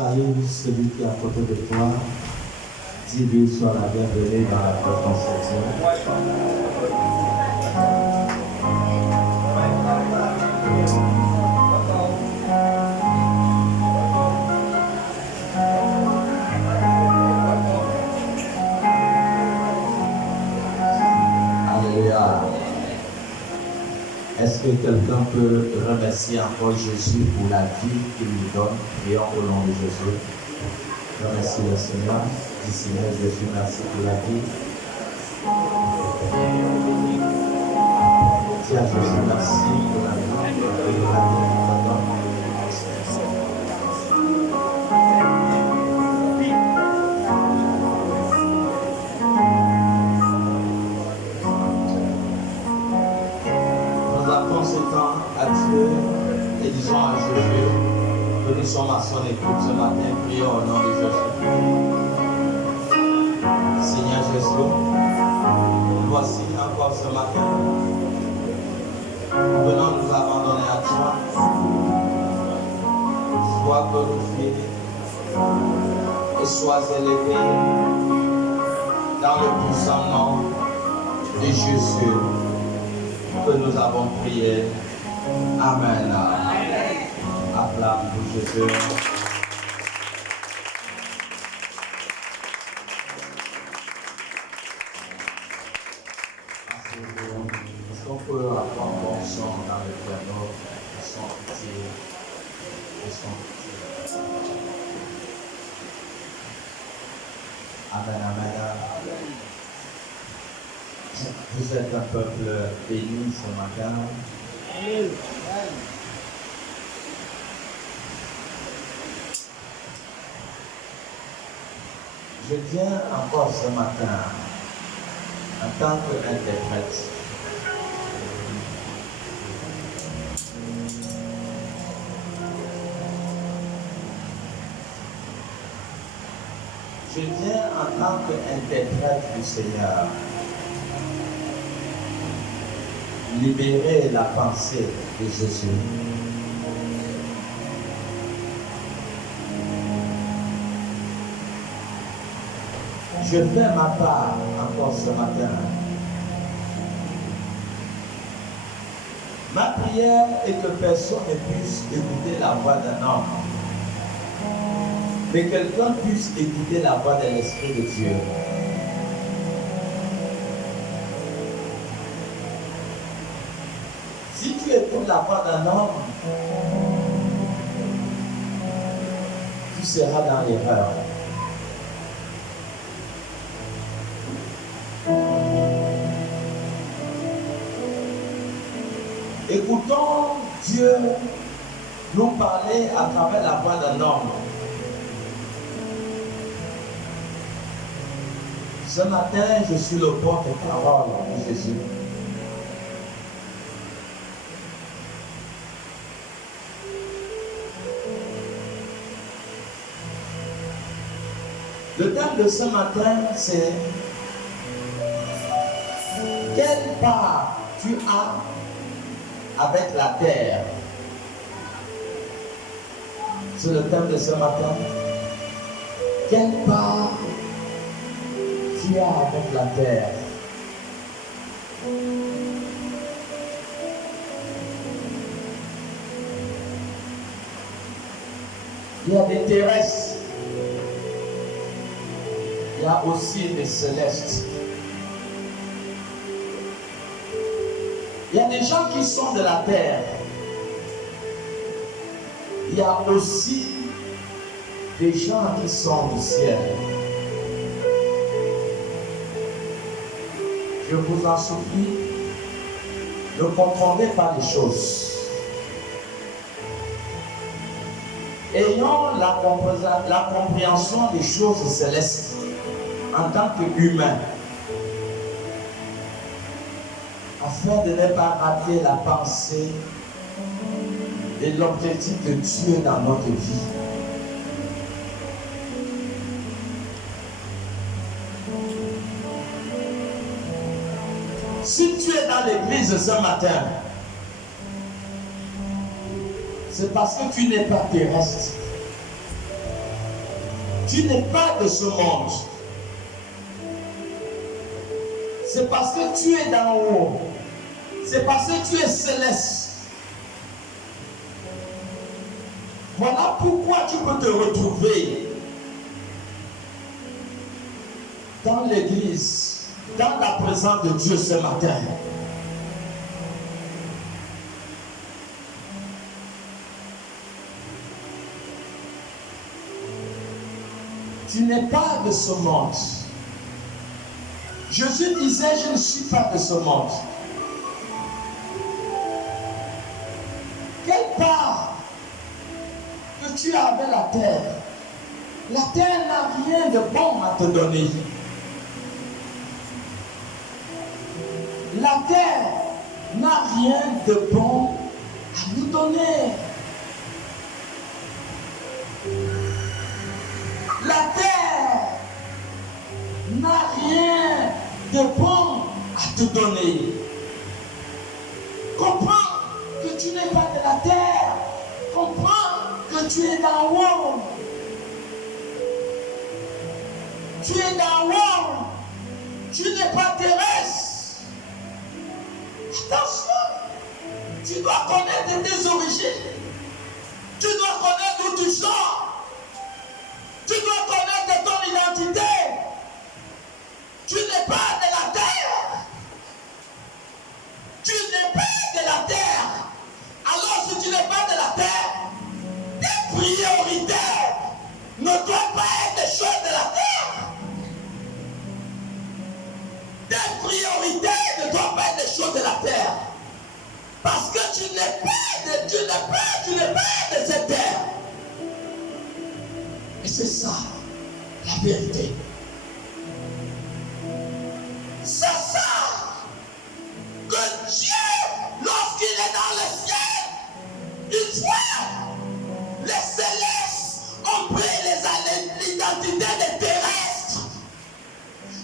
Salue celui qui est à côté de toi. Dis-lui sois la bienvenue dans la présence de Dieu. Alléluia. Est-ce que quelqu'un peut remercier encore Jésus pour la vie qu'il lui donne? Prions au nom de Jésus. Remercie le Seigneur. Dis Seigneur Jésus, merci pour la vie. Dis à Jésus merci pour la vie qu'il nous donne. À Dieu et disons à Jésus que nous sommes à son écoute ce matin. Prions au nom de Jésus. Seigneur Jésus, voici encore ce matin. Nous venons nous abandonner à toi. Sois glorifié et sois élevé dans le puissant nom de Jésus que nous avons prié. Amen. Acclame pour Jésus. Est-ce qu'on peut avoir un bon son dans le piano? Le son petit. Amen, amen. Vous êtes un peuple béni ce matin. Je viens encore ce matin en tant qu'interprète. Je viens en tant qu'interprète du Seigneur libérer la pensée de Jésus. Je fais ma part encore ce matin. Ma prière est que personne ne puisse écouter la voix d'un homme, mais quelqu'un puisse écouter la voix de l'Esprit de Dieu. Si tu écoutes la voix d'un homme, tu seras dans l'erreur. Écoutons Dieu nous parler à travers la voix d'un homme. Ce matin, je suis le porte-parole de Jésus. Le thème de ce matin, c'est quelle part tu as avec la terre? C'est le thème de ce matin. Quelle part tu as avec la terre? Il y a des terrestres. Il y a aussi des célestes. Il y a des gens qui sont de la terre. Il y a aussi des gens qui sont du ciel. Je vous en supplie, ne confondez pas les choses. Ayons la compréhension des choses célestes en tant qu'humains, afin de ne pas rater la pensée et l'objectif de Dieu dans notre vie. Si tu es dans l'église ce matin, c'est parce que tu n'es pas terrestre. Tu n'es pas de ce monde. C'est parce que tu es d'en haut. C'est parce que tu es céleste. Voilà pourquoi tu peux te retrouver dans l'église, dans la présence de Dieu ce matin. Tu n'es pas de ce monde. Jésus disait, je ne suis pas de ce monde. Quelle part que tu as avec la terre n'a rien de bon à te donner. La terre n'a rien de bon à nous donner. La terre n'a rien de bon à te donner. Comprends que tu n'es pas de la terre. Comprends que tu es d'en haut. Tu es d'en haut. Tu n'es pas terrestre. Attention. Tu dois connaître tes origines. Tu dois connaître d'où tu sors. Tu dois connaître ton identité. Tu n'es pas de la terre. Tu n'es pas de la terre. Alors si tu n'es pas de la terre, tes priorités ne doivent pas être des choses de la terre. Tes priorités ne doivent pas être des choses de la terre. Parce que tu n'es pas de cette terre. Et c'est ça, la vérité. C'est ça que Dieu, lorsqu'il est dans le ciel, il voit les célestes ont pris l'identité des terrestres.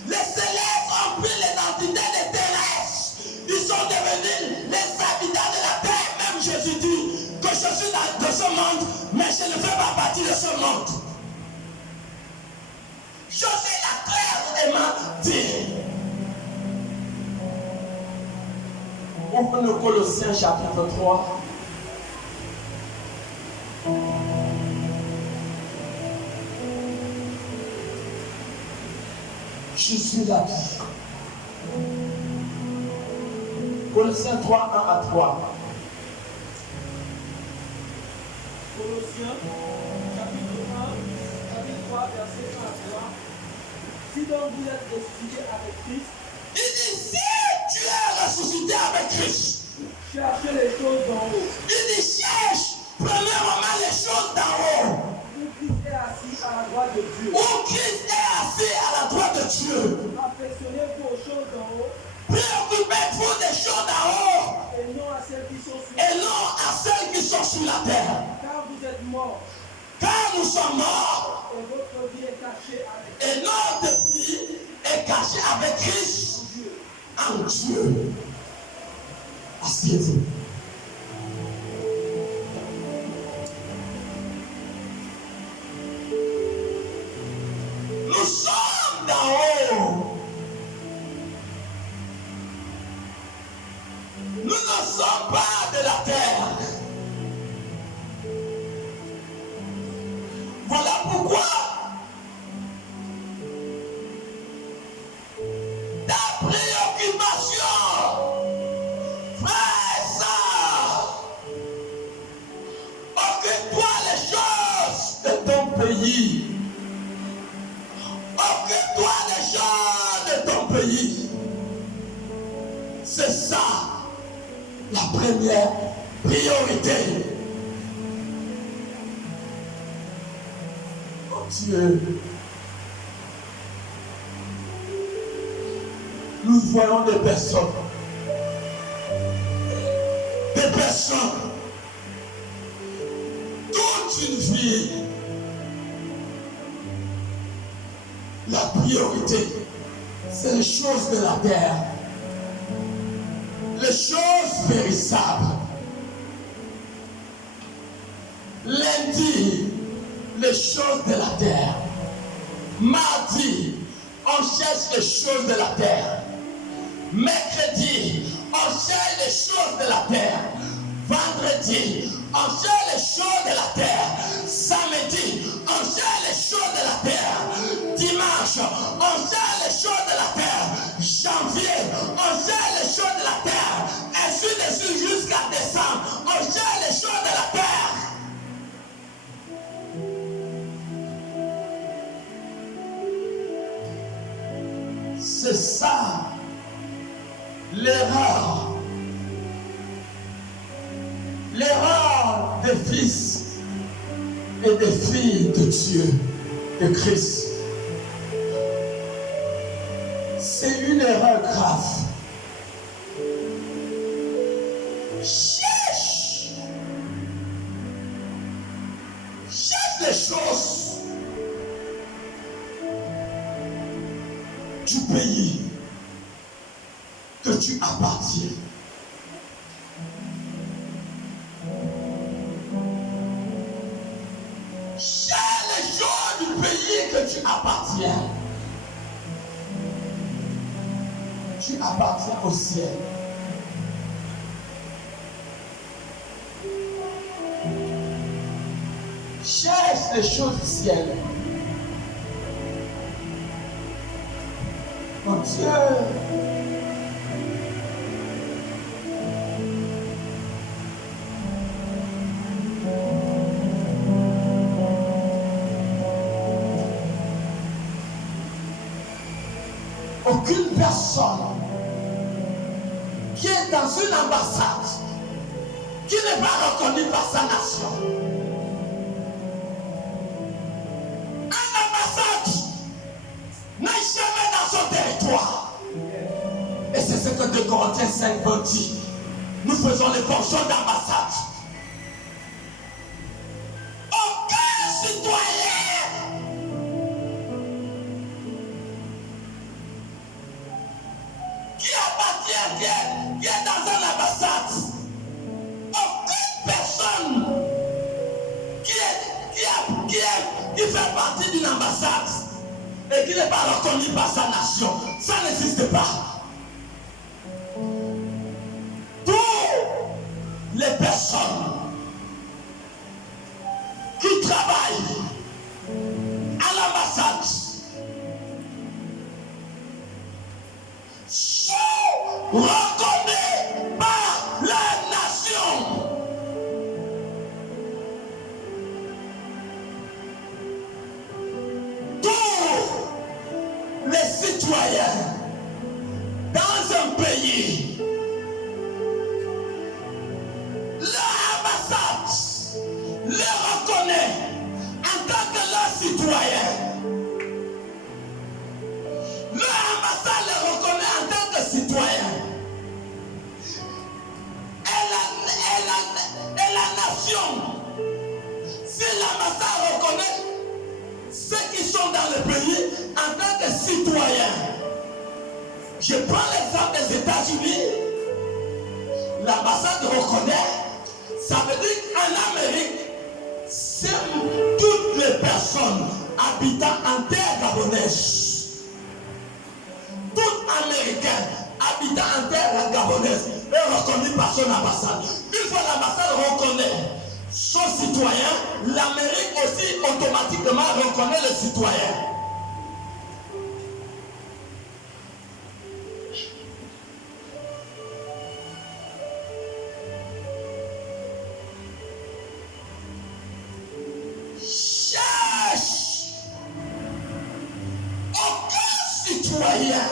Les célestes ont pris l'identité des terrestres. Ils sont devenus les habitants de la terre. Même Jésus dit que je suis de ce monde, mais je ne fais pas partie de ce monde. Jésus l'a clairement dit. Ouvre le Colossiens chapitre 3. Je suis la vie. Colossiens 3, 1 à 3. Colossiens chapitre 3, verset 1 à 3. Si donc vous êtes ressuscité avec Christ, Il dit, si tu es ressuscité avec Christ, cherchez les choses d'en haut. il dit, cherche premièrement les choses d'en haut. Où Christ est assis à la droite de Dieu. Où Christ est assis à la droite de Dieu. Affectionnez-vous aux choses d'en haut. Préoccupez-vous des choses d'en haut. Et non à celles qui sont sur Et non à celles qui sont sur la terre. Car vous êtes morts. Car nous sommes morts. Et votre vie est cachée avec Et notre vie est cachée avec Christ en Dieu. Asseyez-vous. Nous sommes d'en haut. Nous ne sommes pas de la terre. Voilà pourquoi ta préoccupation, frère et sœur, occupe-toi les choses de ton pays. Occupe-toi des choses de ton pays. C'est ça la première priorité. Oh Dieu, nous voyons des personnes toute une vie. La priorité, c'est les choses de la terre, les choses périssables. Lundi, les choses de la terre. cherche les choses de la terre. Mercredi, on cherche les choses de la terre. Vendredi, on cherche les choses de la terre. Samedi, on cherche les choses de la terre. Dimanche, on cherche les choses de la terre. Janvier, on cherche les choses de la terre. Ainsi de suite jusqu'à décembre, on cherche les choses de la terre. C'est ça l'erreur. L'erreur des fils et des filles de Dieu, de Christ. C'est une erreur grave. Cherche les choses du pays que tu appartiens. Cherche les choses du pays que tu appartiens. Tu appartiens au ciel. Cherche les choses du ciel. Mon Dieu. Aucune personne qui est dans une ambassade qui n'est pas reconnue par sa nation. Une ambassade n'est jamais dans son territoire. Et c'est ce que 2 Corinthiens 5 dit. Nous faisons les fonctions d'ambassade. Aucun citoyen qui appartient, qui est dans une ambassade, aucune personne qui fait partie d'une ambassade et qui n'est pas reconnue par sa nation, ça n'existe pas. Toutes les personnes qui travaillent à l'ambassade sont reconnus par la nation. Tous les citoyens dans un pays, l'ambassade les reconnaît en tant que leurs citoyens. L'ambassade les reconnaît en tant que citoyens. Et la nation, si l'ambassade reconnaît ceux qui sont dans le pays en tant que citoyens. Je prends l'exemple des États-Unis. L'ambassade reconnaît, ça veut dire qu'en Amérique, c'est toutes les personnes habitant en terre gabonaise. Tout Américain habitant en terre gabonaise est reconnu par son ambassade. Une fois l'ambassade reconnaît son citoyen, l'Amérique aussi automatiquement reconnaît le citoyen. Cherche aucun citoyen,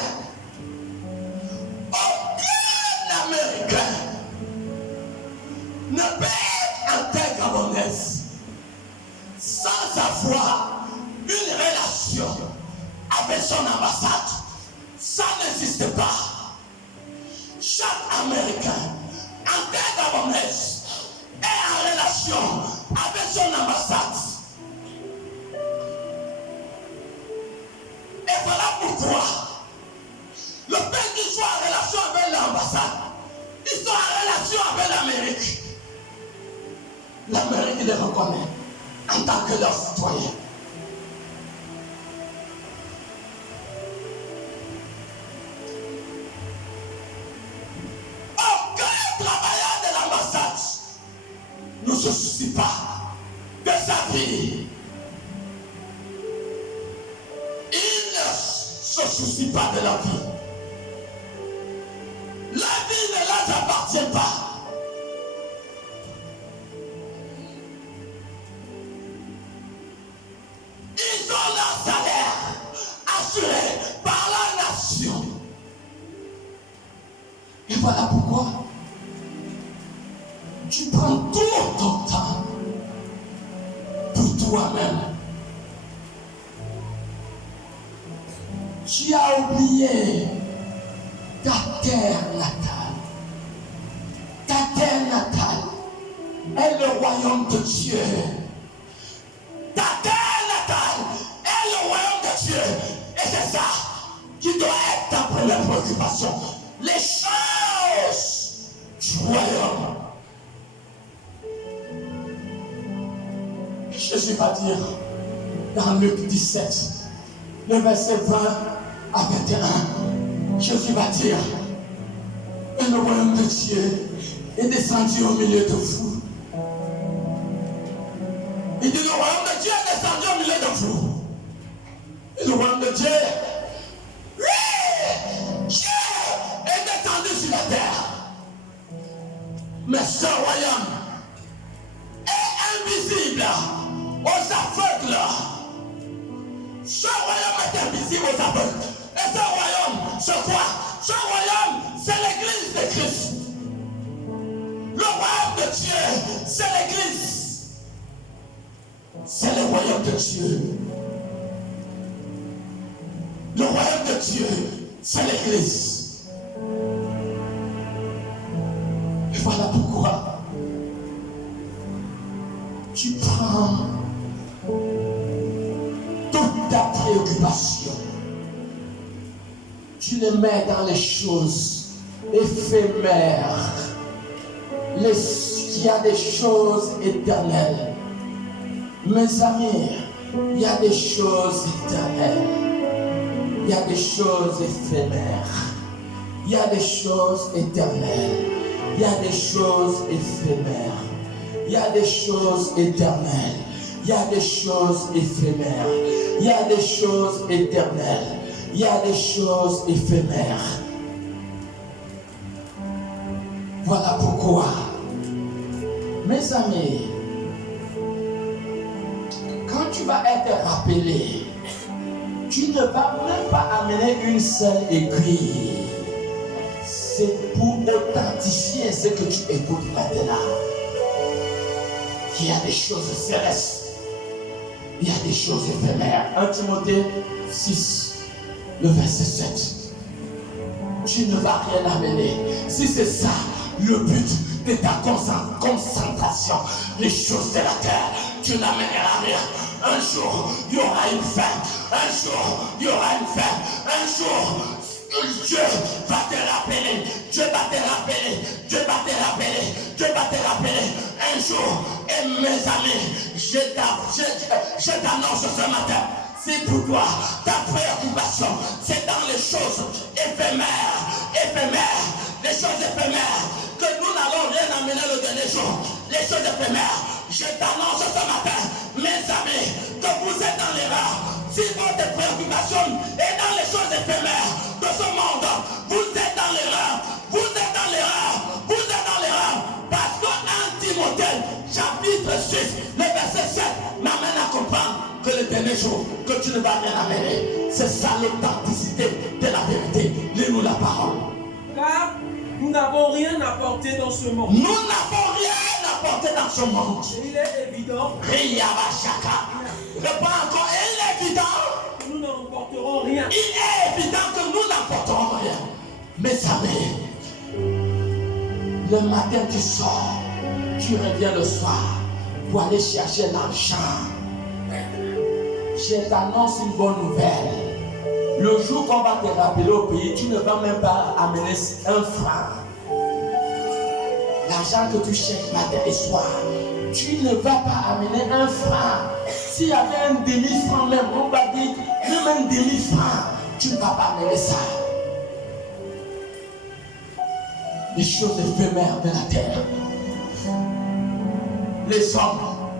aucun Américain ne peut être en terre gabonaise sans avoir une relation avec son ambassade. Ça n'existe pas. Chaque Américain en terre gabonaise est en relation avec son ambassade. Et voilà pourquoi le fait qu'ils soient en relation avec l'ambassade, ils sont en relation avec l'Amérique. L'Amérique les reconnaît en tant que leurs citoyens. se soucie pas de sa vie. Il ne se soucie pas de la vie. La vie ne leur appartient pas. Ils ont leur salaire assuré par la nation. Et voilà pourquoi tu prends tout ton temps pour toi-même. Tu as oublié ta terre natale. Ta terre natale est le royaume de Dieu. Ta terre natale est le royaume de Dieu. Et c'est ça qui doit être ta première préoccupation. Les choses du royaume. Jésus va dire dans Luc 17, le verset 20 à 21, Jésus va dire, et le royaume de Dieu est descendu au milieu de vous. Il dit, le royaume de Dieu est descendu au milieu de vous. Et le royaume de Dieu, oui, Dieu est descendu sur la terre. Mais ce royaume est invisible aux aveugles. Ce royaume est invisible aux aveugles. Et ce royaume, c'est quoi? Ce royaume, c'est l'église de Christ. Le royaume de Dieu, c'est l'église. C'est le royaume de Dieu. Le royaume de Dieu, c'est l'église. Et voilà pourquoi tu prends toute ta préoccupation, tu les mets dans les choses éphémères. Il y a des choses éternelles. Mes amis, il y a des choses éternelles. Il y a des choses éphémères. Il y a des choses éternelles. Il y a des choses éphémères. Il y a des choses éternelles. Il y a des choses éphémères. Il y a des choses éternelles. Il y a des choses éphémères. Voilà pourquoi, mes amis, quand tu vas être rappelé, tu ne vas même pas amener une seule aiguille. C'est pour authentifier ce que tu écoutes maintenant. Il y a des choses célestes. Il y a des choses éphémères. 1 Timothée 6, le verset 7. Tu ne vas rien amener. Si c'est ça le but de ta concentration, les choses de la terre, tu n'amèneras rien. Un jour, il y aura une fin. Un jour, il y aura une fin. Un jour, Dieu va te rappeler. Dieu va te rappeler. Dieu va te rappeler. Dieu va te rappeler. Un jour, et mes amis, je t'annonce ce matin, c'est pour toi, ta préoccupation, c'est dans les choses éphémères, les choses éphémères, que nous n'allons rien amener le dernier jour, les choses éphémères. Je t'annonce ce matin, mes amis, que vous êtes dans l'erreur. Si votre préoccupation est dans les choses éphémères de ce monde, vous êtes dans l'erreur, vous êtes dans l'erreur, vous êtes dans l'erreur. Parce que 1 Timothée, chapitre 6, le verset 7, m'amène à comprendre que le dernier jour, que tu ne vas rien amener. C'est ça l'authenticité de la vérité. Lis-nous la parole. Car nous n'avons rien apporté dans ce monde. Nous n'avons rien apporté dans ce monde. Et il est évident. Reprends encore. Il est évident. Que nous n'emporterons rien. Il est évident que nous n'apporterons rien. Mes amis, le matin tu sors, tu reviens le soir pour aller chercher l'argent. Je t'annonce une bonne nouvelle. Le jour qu'on va te rappeler au pays, tu ne vas même pas amener un franc. L'argent que tu cherches matin et soir, tu ne vas pas amener un franc. S'il y avait un demi-franc même, on va dire, même un demi-franc, tu ne vas pas amener ça. Les choses éphémères de la terre. les hommes,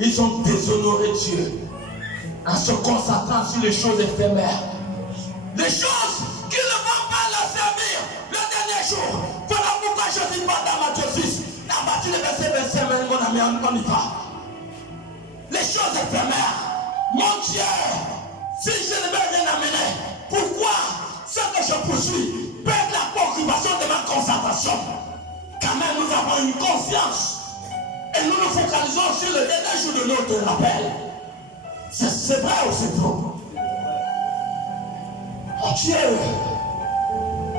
ils ont déshonoré Dieu en se concentrant sur les choses éphémères. Les choses qui ne vont pas leur servir le dernier jour. Voilà pourquoi je dis pas dans Matthieu 6, à partir du verset 25, mon ami, on y va. Les choses éphémères. Mon Dieu, si je ne vais rien amener, pourquoi ce que je poursuis perd la préoccupation de ma concentration? Quand même, nous avons une conscience et nous nous focalisons sur le dernier jour de notre appel. C'est vrai ou c'est faux? Oh Dieu,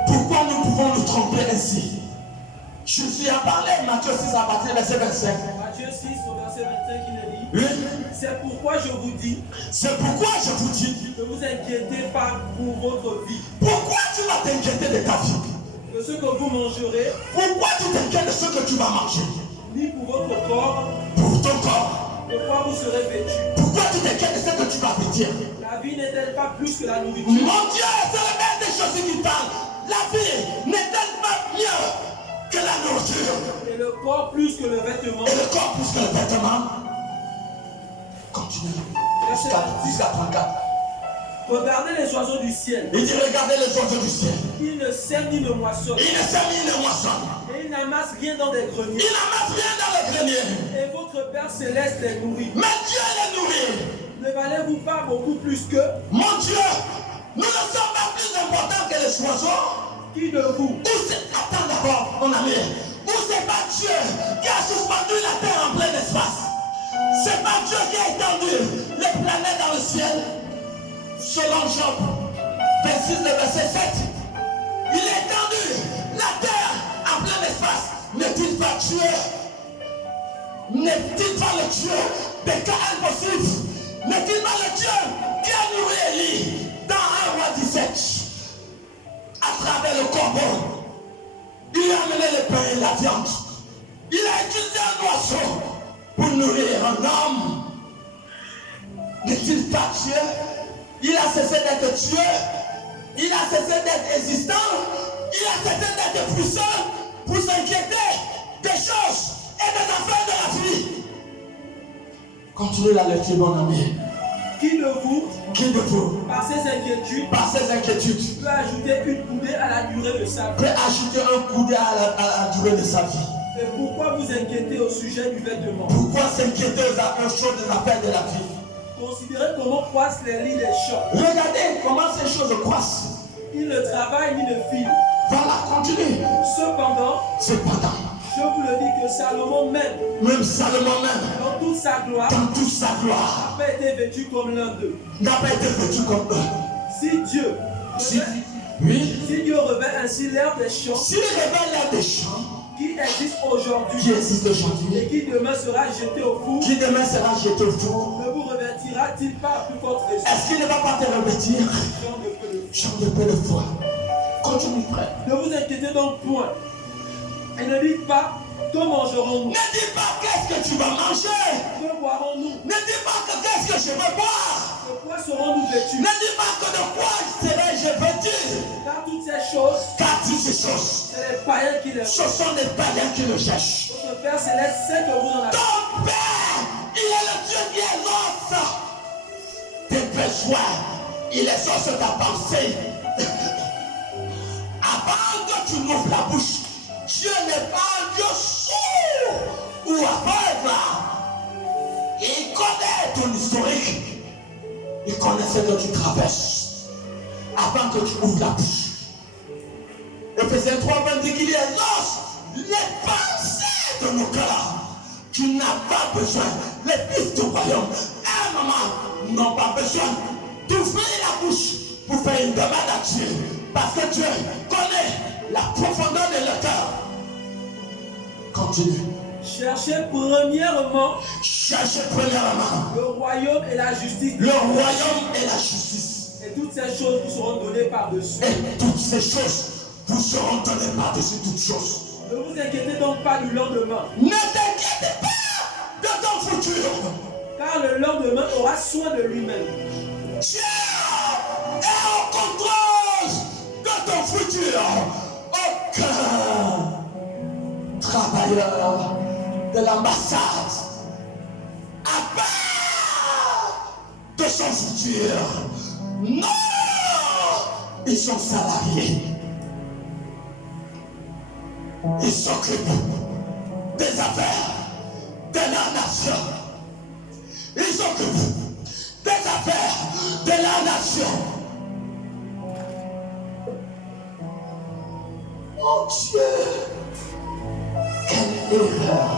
pourquoi nous pouvons nous tromper ainsi? Jésus a parlé, Matthieu 6 à partir du verset 25. Matthieu 6 au verset 25, il est dit. Oui. C'est pourquoi je vous dis. C'est pourquoi je vous dis. Ne vous inquiétez pas pour votre vie. Pourquoi tu vas t'inquiéter de ta vie? De ce que vous mangerez. Pourquoi tu t'inquiètes de ce que tu vas manger? Ni pour votre corps. Pour ton corps. De quoi vous serez vêtu. Pourquoi tu t'inquiètes de ce que tu vas vêtir? La vie n'est-elle pas plus que la nourriture? Mon Dieu, c'est le maître des choses qui parle. La vie n'est-elle pas mieux que la nourriture? Et le corps plus que le vêtement. Et le corps plus que le vêtement. Continue. Jusqu'à 34. Regardez les oiseaux du ciel. Il dit regardez les oiseaux du ciel. Ils ne sèment ni ne moissonnent. Ils ne sèment ni ne moissonnent. Et ils n'amassent rien dans des greniers. Ils n'amassent rien dans les greniers. Et votre Père céleste les nourrit. Mais Dieu les nourrit. Ne valez-vous pas beaucoup plus que? Mon Dieu, nous ne sommes pas plus importants que les oiseaux. Qui de vous? Où c'est? Attends d'abord, mon ami. Où c'est pas Dieu qui a suspendu la terre en plein espace? C'est pas Dieu qui a étendu les planètes dans le ciel. Selon Job 26, le verset 7, il a étendu la terre en plein espace. N'est-il pas Dieu? N'est-il pas le Dieu des cas impossibles? N'est-il pas le Dieu qui a nourri Élie dans 1 roi 17 à travers le corbeau? Il a amené le pain et la viande. Il a utilisé un oiseau pour nourrir un homme. N'est-il pas Dieu? Il a cessé d'être Dieu. Il a cessé d'être existant. Il a cessé d'être puissant pour s'inquiéter des choses et des affaires de la vie. Continuez la lecture, mon ami. Qui de vous, par ces inquiétudes, peut ajouter une coudée à la durée de sa vie? Peut ajouter un coudée à la durée de sa vie. Et pourquoi vous inquiétez au sujet du vêtement? Pourquoi s'inquiéter aux choses des affaires de la vie? Considérez comment croissent les lits des champs. Regardez comment ces choses croissent. Ils ne travaillent ni ne filent. Voilà, continue. Cependant, je vous le dis que Salomon même Salomon même, dans toute sa gloire, n'a pas été vêtu comme l'un d'eux. Si Dieu revêt ainsi l'herbe des champs, qui existe aujourd'hui, et qui demain sera jeté au four, ne vous revêtira-t-il pas à plus forte raison? Est-ce qu'il ne va pas te revêtir? Champ de paix de foi. Continue, frère. Ne vous inquiétez donc point. Et ne dites pas, que mangerons-nous? Ne dis pas qu'est-ce que tu vas manger. Que boirons-nous? Ne dis pas que qu'est-ce que je vais boire. De quoi serons-nous vêtus? Ne dis pas que de quoi serai-je vêtu. Car toutes ces choses, c'est les païens qui les ce sont des païens qui le cherchent. Votre Père céleste sait que vous en avez. Ton Père, il est le Dieu qui exauce tes besoins. Il exauce ta pensée. Avant que tu n'ouvres la bouche, Dieu n'est pas un Dieu sourd ou aveugle. Il connaît ton historique. Il connaît ce que tu traverses avant que tu ouvres la bouche. Ephésiens 3, 20 dit qu'il exauce les pensées de nos cœurs. Tu n'as pas besoin, les fils du royaume, un maman, n'ont pas besoin d'ouvrir la bouche pour faire une demande à Dieu. Parce que Dieu connaît la profondeur de leur cœur. Continue. Cherchez premièrement le royaume et la justice. Le royaume et la justice. Et toutes ces choses vous seront données par-dessus. Et toutes ces choses vous seront données par-dessus toutes choses. Ne vous inquiétez donc pas du lendemain. Ne t'inquiétez pas de ton futur. Car le lendemain aura soin de lui-même. Dieu est au contrôle de ton futur. Aucun travailleur de l'ambassade, à part de son futur. Non! Ils sont salariés. Ils s'occupent des affaires de la nation. Ils s'occupent des affaires de la nation. Mon Dieu! Quelle erreur!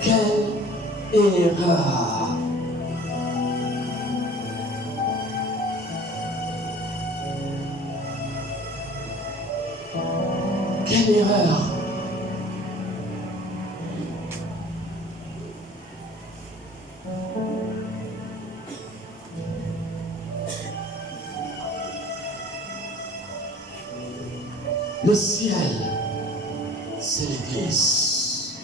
Quelle erreur! Quelle erreur! Le ciel, c'est l'Église.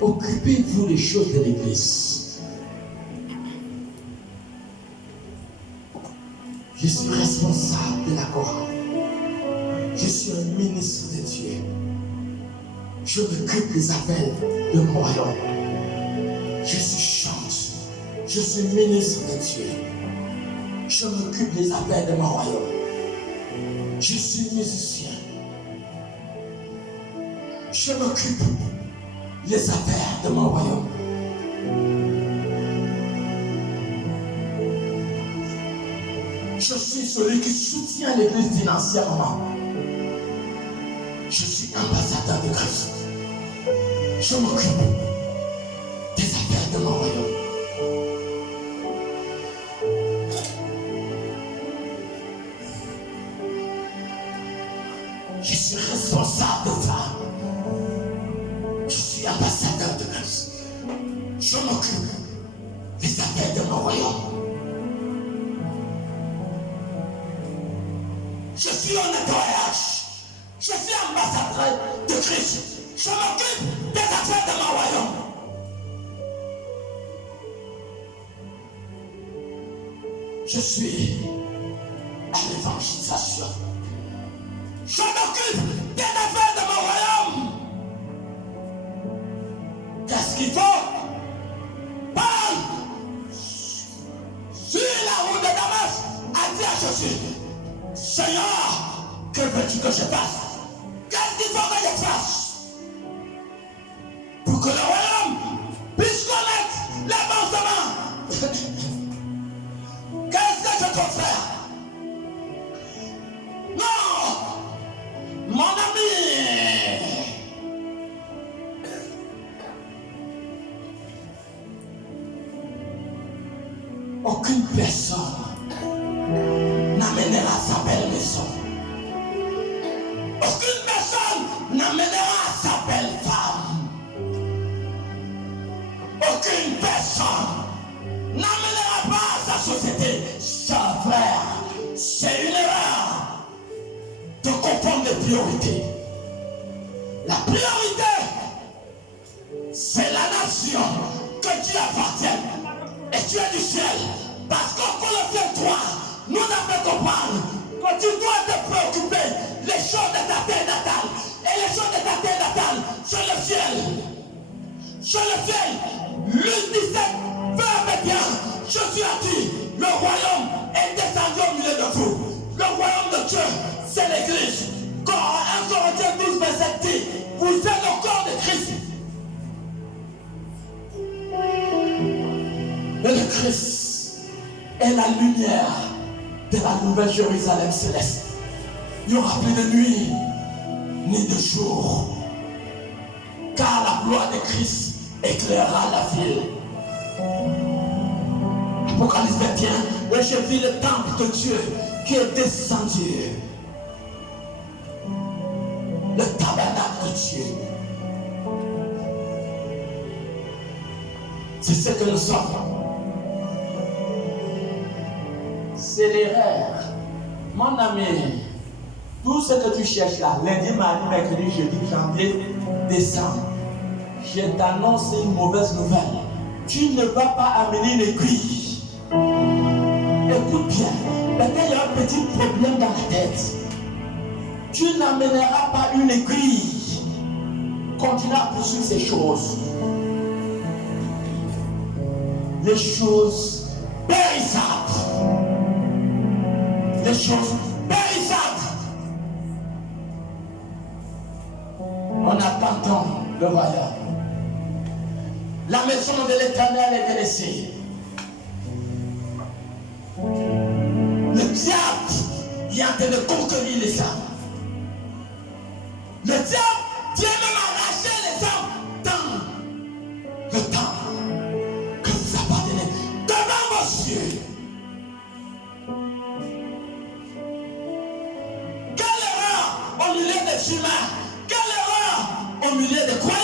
Occupez-vous des choses de l'Église. Je suis responsable de la chorale. Je suis un ministre de Dieu. Je m'occupe des affaires de mon royaume. Je suis chante. Je suis ministre de Dieu. Je m'occupe des affaires de mon royaume. Je suis musicien. Je m'occupe des affaires de mon royaume. Je suis celui qui soutient l'Église financièrement. Je suis ambassadeur de Christ. Je m'occupe des affaires de mon royaume. Je suis responsable de ça. Je suis ambassadeur de Christ. Je m'occupe des affaires de mon royaume. Je suis en nettoyage. Je suis ambassadeur de Christ. Je m'occupe des affaires de mon royaume. Je suis à l'évangélisation. Je m'occupe des affaires de mon royaume. Qu'est-ce qu'il faut? Paul, sur la route de Damas, a dit à Jésus, Seigneur, que veux-tu que je fasse? Qu'est-ce qu'il faut que je fasse? Pour que le royaume puisse connaître l'avancement. Qu'est-ce que je dois faire? Non! Mon ami! Aucune personne n'amènera sa belle maison. Aucune personne n'amènera sa belle femme. Aucune personne n'amènera pas sa société. Sa frère, c'est une erreur de confondre les priorités. La priorité, c'est la nation que Dieu appartient. Et tu es du ciel. Parce qu'en Colossiens 3, nous avons fait comprendre que tu dois te préoccuper des choses de ta terre natale. Et les choses de ta terre natale, c'est le ciel. C'est le ciel. Luc 17, verset 21. Jésus a dit, le royaume est descendu au milieu de vous. Le royaume de Dieu, c'est l'Église. Quand 1 Corinthiens 12, verset 10, vous êtes le corps de Christ. Et le Christ est la lumière de la nouvelle Jérusalem céleste. Il n'y aura plus de nuit ni de jour, car la gloire de Christ éclairera la ville. Apocalypse 21, et je vis le temple de Dieu qui est descendu. Le tabernacle de Dieu. C'est ce que nous sommes. C'est l'erreur. Mon ami, tout ce que tu cherches là, lundi, mardi, mercredi, jeudi, janvier, décembre, je t'annonce une mauvaise nouvelle. Tu ne vas pas amener une aiguille. Et Écoute bien. Maintenant, il y a un petit problème dans la tête. Tu n'amèneras pas une aiguille. Continue à poursuivre ces choses. Les choses périssables. Les choses périssables. En attendant le royaume. La maison de l'Éternel est délaissée. Le diable est en train de conquérir les âmes. Le diable vient même arracher les âmes dans le temps que vous appartenez devant vos yeux. Quelle erreur au milieu des humains. Quelle erreur au milieu des croyants.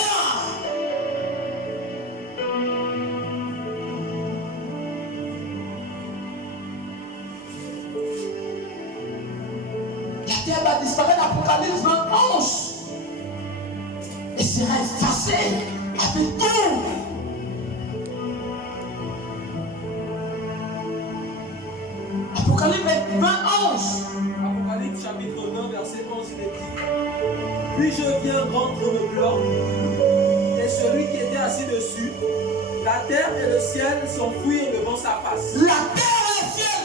La terre va disparaître, Apocalypse 11. Et sera effacée avec tout. Apocalypse 11. Apocalypse chapitre 20, verset 11, il est dit: Puis je viens rendre le blanc, et celui qui était assis dessus. La terre et le ciel s'enfuirent devant sa face. La terre et le ciel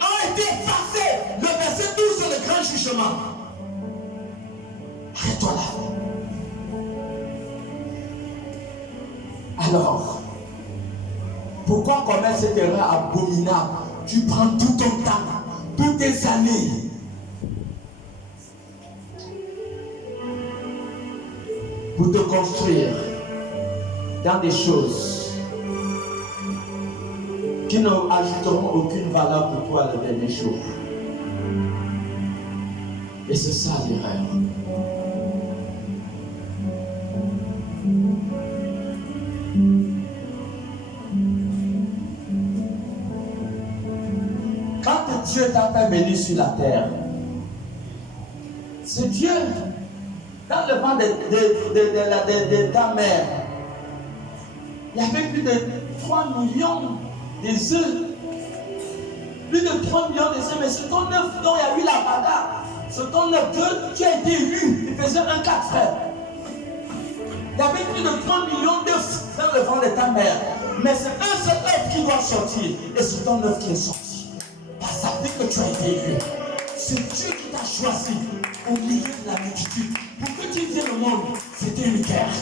ont été effacés. Le verset 12, c'est le grand jugement. Arrête-toi là. Alors, pourquoi commettre cette erreur abominable? Tu prends tout ton temps, toutes tes années. Pour te construire dans des choses qui n'ajouteront aucune valeur pour toi le dernier jour. Et c'est ça l'erreur. Quand Dieu t'a fait venir sur la terre, c'est Dieu, dans le ventre de ta mère, il y avait plus de 3 millions des œufs. Plus de 3 millions des œufs, mais ce ton œuf dont il y a eu la bagarre, ce ton œuf que tu as été élu, il faisait 1 4 frères. Il y avait plus de 3 millions d'œufs dans le ventre de ta mère. Mais c'est un seul œuf qui doit sortir. Et c'est ton œuf qui est sorti. Parce que tu as été élu. C'est Dieu qui t'a choisi au milieu de la multitude. Pour que tu viennes au monde, c'était une guerre.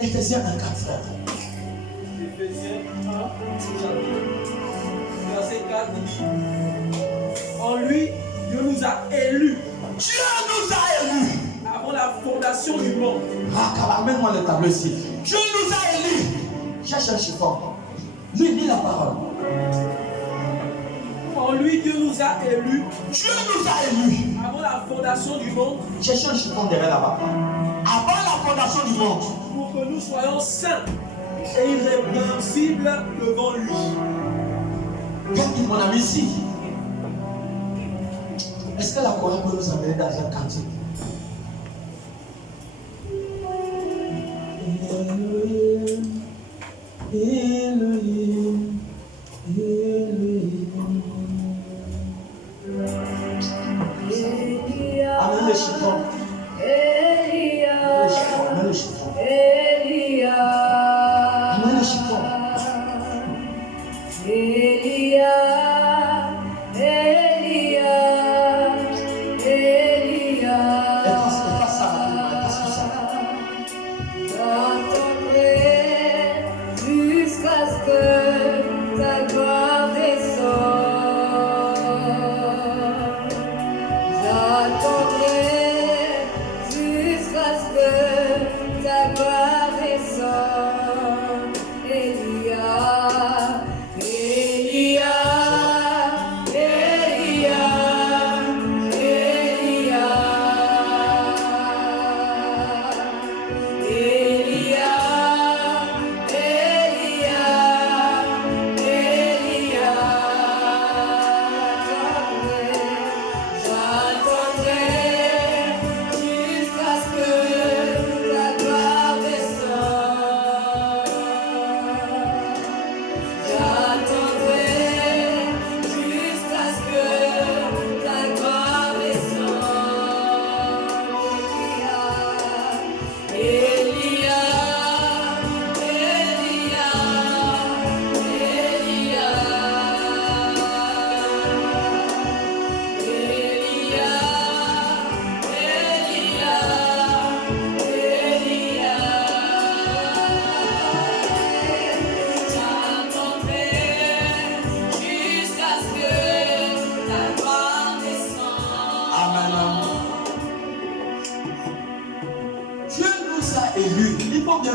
Éphésiens 1, 4 frères. Éphésiens 1, verset 4 dit: En lui, Dieu nous a élus. Dieu nous a élus. Avant la fondation du monde. Amène-moi le tableau ici. Dieu nous a élus. Cherche un chiffon. Lis la parole. En lui, Dieu nous a élus. Dieu nous a élus. Avant la fondation du monde. Cherche un chiffon derrière là-bas. Avant la fondation du monde. Pour que nous soyons saints et irrépréhensibles devant lui. Viens, mon ami, ici. Est-ce que la chorale peut nous amener dans un cantique? Elohim, Elohim, Elohim. Amène le chiffon. Amène le chiffon. Amène le chiffon. Jusqu'à ce que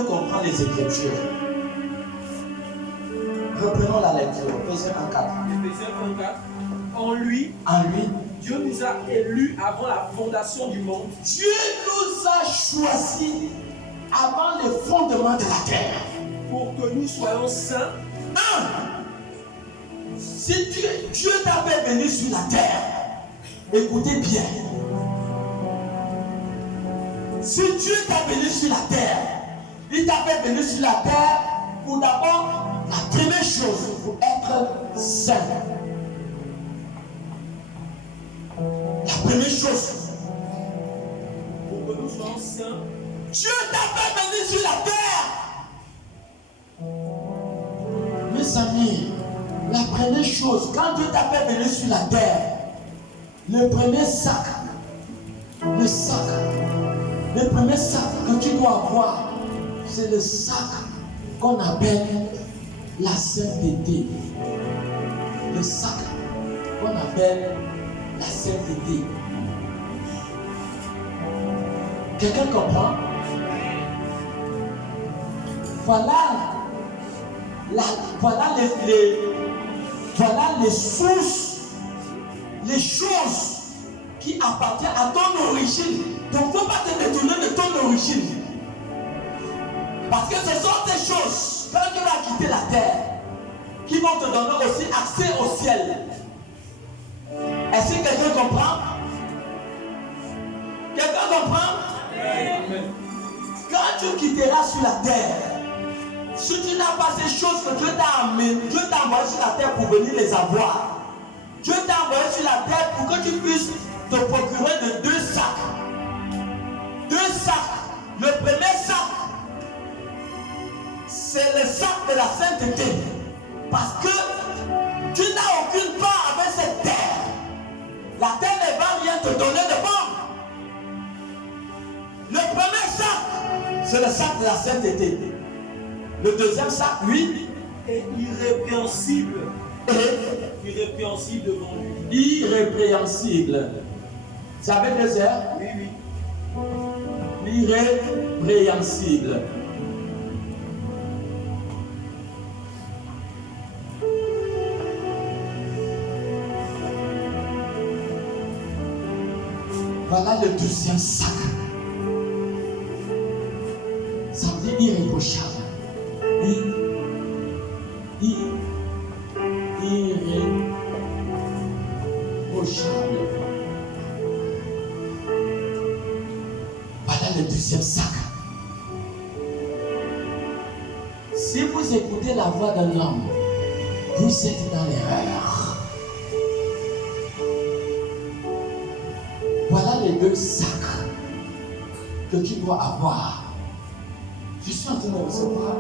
mieux comprendre les Écritures. Reprenons la lecture. Éphésiens 1:4. Éphésiens 1:4. En lui, Dieu nous a élus avant la fondation du monde. Dieu nous a choisis avant le fondement de la terre. Pour que nous soyons saints. Si Dieu t'avait venu sur la terre, écoutez bien. Si Dieu t'a venu sur la terre, il t'avait venu sur la terre pour d'abord, la première chose, pour être saint. La première chose, pour que nous soyons saints. Dieu t'avait venu sur la terre. Mes amis, la première chose, quand Dieu t'avait venu sur la terre, le premier sac que tu dois avoir, c'est le sac qu'on appelle la sainteté. Le sac qu'on appelle la sainteté. Quelqu'un comprend? Voilà les sources, les choses qui appartiennent à ton origine. Donc, il ne faut pas te détourner de ton origine. Parce que ce sont des choses, quand tu vas quitter la terre, qui vont te donner aussi accès au ciel. Est-ce que quelqu'un comprend? Quelqu'un comprend? Amen. Quand tu quitteras sur la terre, si tu n'as pas ces choses que Dieu t'a amenées, Dieu t'a envoyé sur la terre pour venir les avoir. Dieu t'a envoyé sur la terre pour que tu puisses te procurer de 2 sacs. 2 sacs. Le premier sac, c'est le sac de la sainteté. Parce que tu n'as aucune part avec cette terre. La terre ne va rien te donner de bon. Le premier sac, c'est le sac de la sainteté. Le deuxième sac, oui, est irrépréhensible. Irrépréhensible devant lui. Irrépréhensible. Ça avait 2 heures? Oui. Irrépréhensible. Voilà le deuxième sac. Ça veut dire irréprochable. Irréprochable. Voilà le deuxième sac. Si vous écoutez la voix d'un homme, vous êtes dans l'erreur. Voilà les 2 sacs que tu dois avoir. Je suis en train de recevoir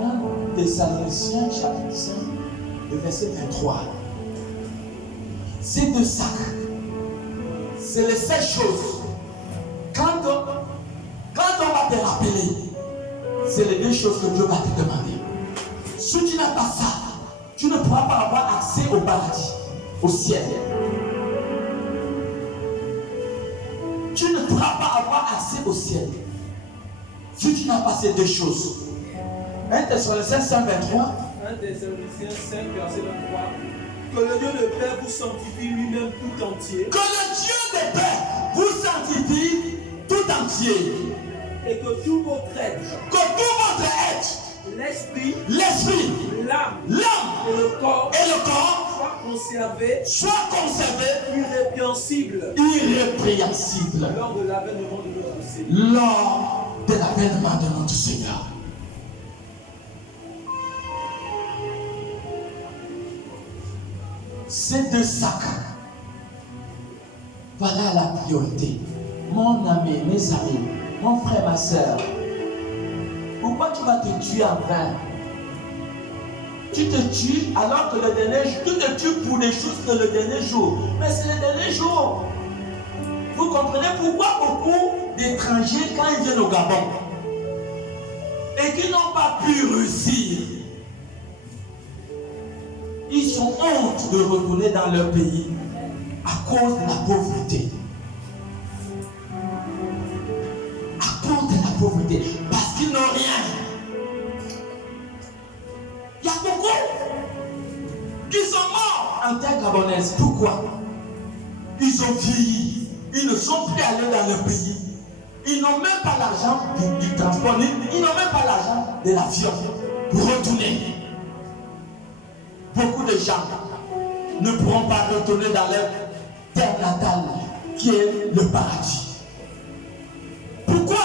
1 Thessaloniciens chapitre 5, le verset 23. Ces 2 sacs, c'est les 7 choses. Quand on va te rappeler, c'est les 2 choses que Dieu va te demander. Si tu n'as pas ça, tu ne pourras pas avoir accès au paradis, au ciel. Tu ne pourras pas avoir accès au ciel si tu n'as pas ces 2 choses. 1 Thessaloniciens 5, 23. 1 Thessaloniciens 5, verset 23. Que le Dieu de paix vous sanctifie lui-même tout entier. Que le Dieu de paix vous sanctifie tout entier. Et que tout votre être, l'esprit, l'âme et le corps soient conservés irrépréhensibles lors de l'avènement de notre Seigneur. Lors de l'avènement de notre Seigneur. Ces 2 sacs, voilà la priorité. Mon ami, mes amis, mon frère, ma soeur, pourquoi tu vas te tuer en vain? Tu te tues alors que le dernier jour, tu te tues pour des choses que le dernier jour. Mais c'est le dernier jour. Vous comprenez pourquoi beaucoup d'étrangers, quand ils viennent au Gabon, et qui n'ont pas pu réussir, ils sont honte de retourner dans leur pays à cause de la pauvreté. À cause de la pauvreté. Parce qui n'ont rien. Il y a beaucoup qui sont morts en terre gabonaise. Pourquoi? Ils ont vieilli. Ils ne sont plus allés dans le pays. Ils n'ont même pas l'argent du transport. Ils n'ont même pas l'argent de l'avion pour retourner. Beaucoup de gens ne pourront pas retourner dans leur terre natale qui est le paradis. Pourquoi?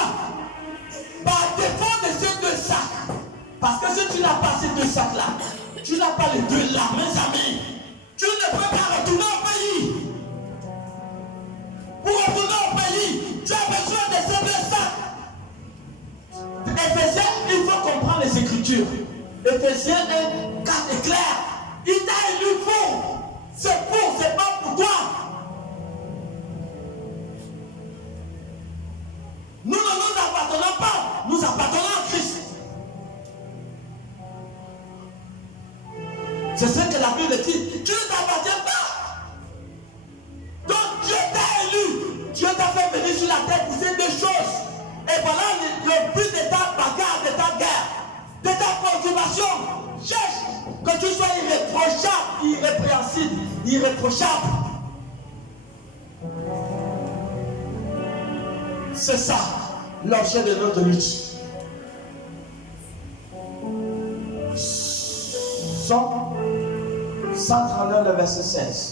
Par défaut de ces deux sacs. Parce que si tu n'as pas ces deux sacs-là, tu n'as pas les deux là, mes amis. Tu ne peux pas retourner au pays. Pour retourner au pays, tu as besoin de ces deux sacs. Éphésiens, il faut comprendre les Écritures. Éphésiens 1, 4 est clair. Il t'a élu pour. C'est pour, c'est pas pour toi. Nous ne nous appartenons pas. Nous appartenons à Christ. C'est ce que la Bible dit. Tu ne t'appartiens pas. Donc Dieu t'a élu. Dieu t'a fait venir sur la terre pour ces deux choses. Et voilà le but de ta bagarre, de ta guerre, de ta préoccupation. Cherche que tu sois irréprochable, irrépréhensible, irréprochable. C'est ça l'objet de notre lutte. 139, le verset 16.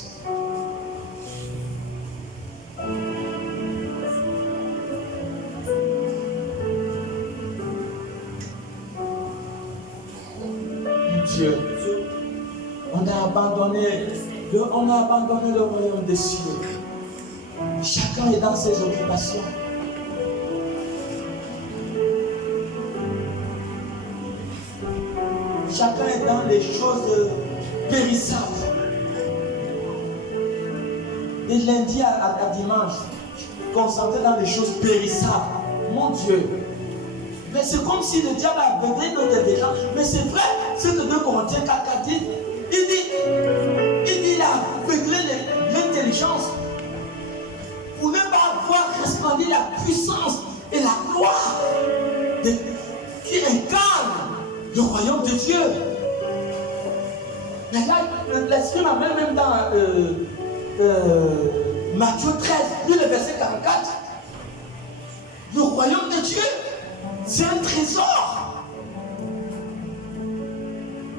Dieu, on a abandonné le royaume des cieux. Chacun est dans ses occupations. Chacun est dans les choses périssables. De lundi à dimanche, concentré dans les choses périssables. Mon Dieu. Mais c'est comme si le diable a aveuglé notre intelligence. Mais c'est vrai, ce que 2 Corinthiens 4 dit. Il dit, il a aveuglé l'intelligence pour ne pas voir resplendir la puissance et la gloire qui incarne le royaume de Dieu. Mais là, l'Esprit m'amène même dans Matthieu 13, puis le verset 44. Le royaume de Dieu, c'est un trésor.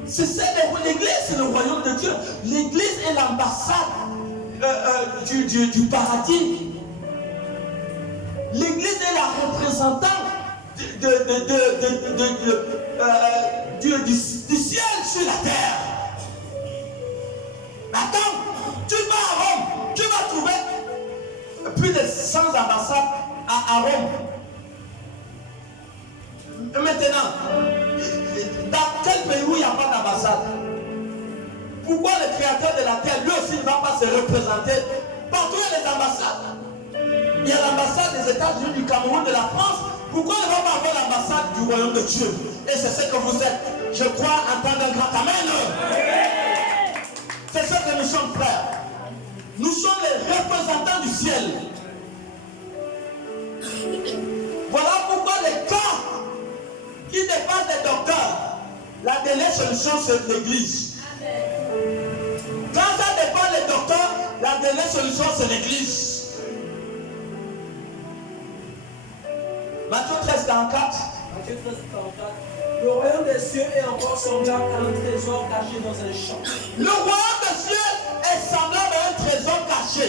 C'est ça, l'église, c'est le royaume de Dieu. L'église est l'ambassade du paradis. L'église est la représentante du ciel sur la terre. Attends, tu vas à Rome, tu vas trouver plus de 100 ambassades à Rome. Maintenant, dans quel pays où il n'y a pas d'ambassade? Pourquoi le créateur de la terre, lui aussi, ne va pas se représenter? Partout il y a des ambassades. Il y a l'ambassade des États-Unis, du Cameroun, de la France. Pourquoi ne va pas avoir l'ambassade du royaume de Dieu? Et c'est ce que vous êtes. Je crois entendre un grand amen. C'est ce que nous sommes, frères. Nous sommes les représentants du ciel. Voilà pourquoi les cas qui dépassent les docteurs, la dernière solution c'est l'église. Quand ça dépasse les docteurs, la dernière solution c'est l'église. Matthieu 13, 44. Matthieu 13, 44. Le royaume des cieux est encore semblable à un trésor caché dans un champ. Le royaume des cieux est semblable à un trésor caché.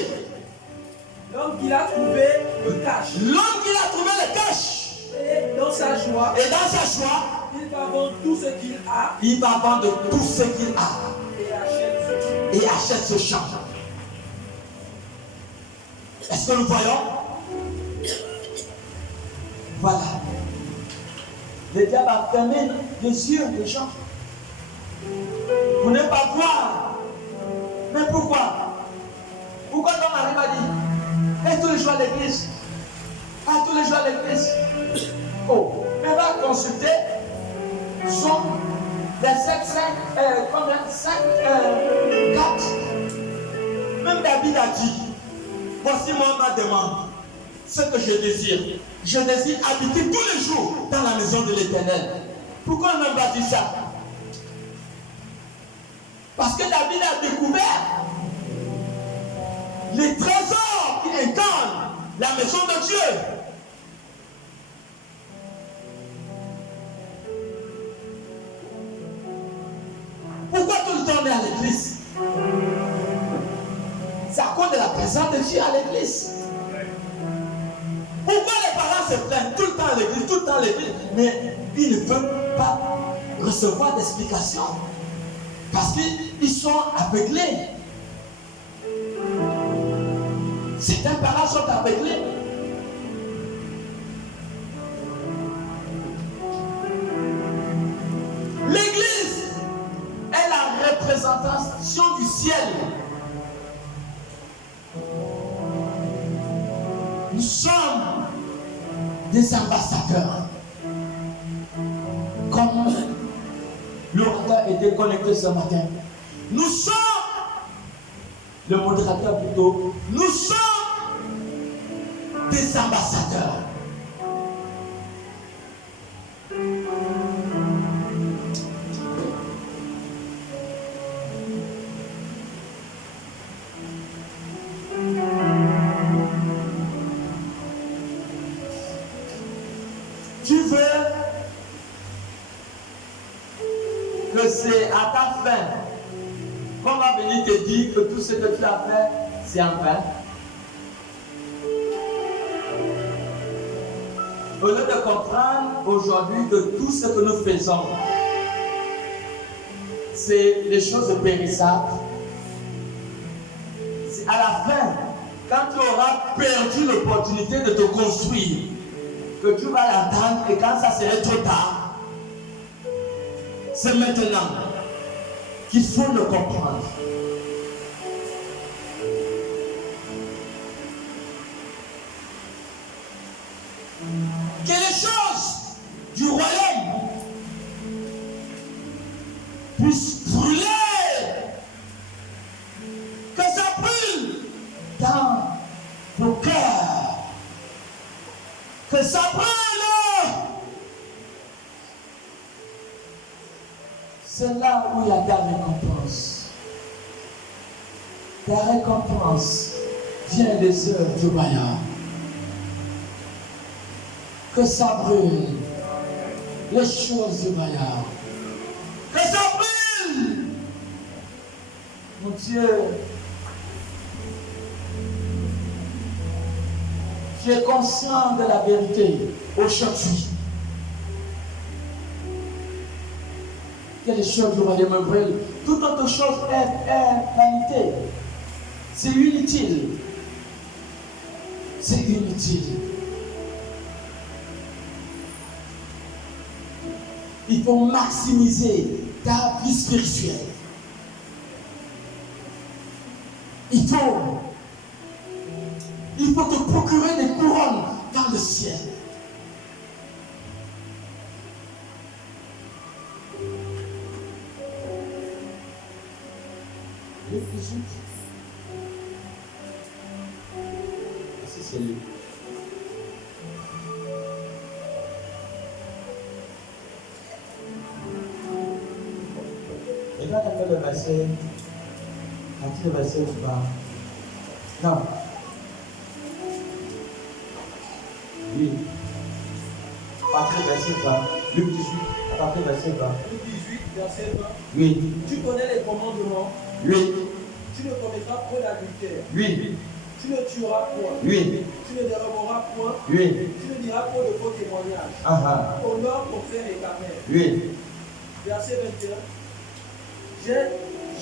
L'homme qui l'a trouvé le cache. L'homme qui l'a trouvé le cache. Et dans sa joie, il va vendre tout ce qu'il a. Il va vendre tout ce qu'il a. Et achète ce champ. Est-ce que nous voyons? Voilà. Le diable a fermé les yeux des gens. Pour ne pas voir. Mais pourquoi? Pourquoi l'homme arrive à dire? Et tous les jours à l'église. Tous les jours à l'église. Oh, mais va consulter son verset 5, 4. Même David a dit, voici moi ma demande. Ce que je désire, je désire habiter tous les jours dans la maison de l'Éternel. Pourquoi on n'a pas dit ça? Parce que David a découvert les trésors qui incarnent la maison de Dieu. Pourquoi tout le temps on est à l'église? C'est à cause de la présence de Dieu à l'église. Pourquoi les parents se plaignent tout le temps à l'église, tout le temps à l'église, mais ils ne veulent pas recevoir d'explications? Parce qu'ils sont aveuglés. Certains parents sont aveuglés. L'église est la représentation du ciel. Nous sommes des ambassadeurs. Comme l'orateur était connecté ce matin. Nous sommes, le modérateur plutôt, nous sommes des ambassadeurs. Tu veux que c'est à ta fin qu'on va venir te dire que tout ce que tu as fait, c'est en vain. Au lieu de comprendre aujourd'hui que tout ce que nous faisons, c'est les choses périssables, c'est à la fin, quand tu auras perdu l'opportunité de te construire, que tu vas l'attendre et quand ça serait trop tard, c'est maintenant qu'il faut le comprendre. Que les choses du royaume puissent brûler, que ça brûle dans vos cœurs, que ça brûle. C'est là où il y a ta récompense. Ta récompense vient des œuvres du royaume. Que ça brûle les choses du royaume. Que ça brûle. Mon Dieu, tu es conscient de la vérité aujourd'hui. Que les choses du royaume brûlent. Toute autre chose est vanité. C'est inutile. C'est inutile. Il faut maximiser ta vie spirituelle. Il faut te procurer des couronnes dans le ciel. Luc 18. Si c'est lui. Regarde un peu le verset. À qui le verset tu vas? Non. Oui. À partir du verset 20. Luc 18. À partir du verset 20. Luc 18, verset 20. Oui. Tu connais les commandements. Oui. Tu ne commettras point d'adultère. Oui. Tu ne tueras point. Oui. Tu ne déroberas point. Oui. Tu ne diras point de faux témoignages. Honore ton frère et ta mère. Oui. Verset 21.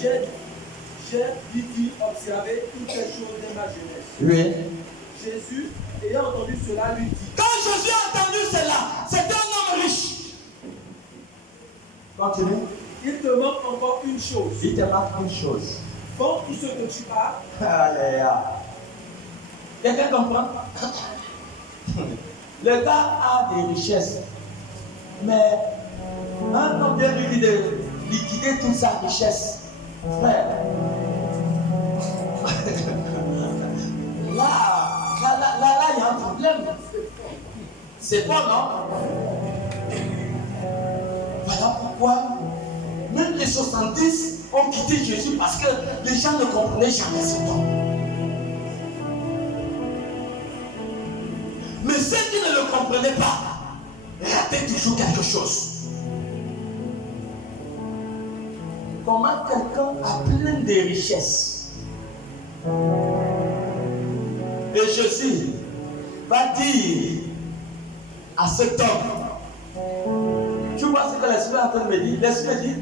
J'ai, dit, observé toutes ces choses dès ma jeunesse. Oui. Jésus, ayant entendu cela, lui dit. Quand Jésus a entendu cela, c'était un homme riche. Continue. Il te manque encore une chose. Il te manque une chose. Vends tout ce que tu as. Quelqu'un comprend? Le gars a des richesses. Mais un homme vient lui dire de liquider toute sa richesse. Frère. Là, il y a un problème. C'est bon, non? Voilà pourquoi même les 70 ont quitté Jésus parce que les gens ne comprenaient jamais ce don. Mais ceux qui ne le comprenaient pas rataient toujours quelque chose. Comment quelqu'un a plein de richesses et Jésus va dire à cet homme, tu vois ce que l'Esprit est en train de me dire? L'Esprit dit,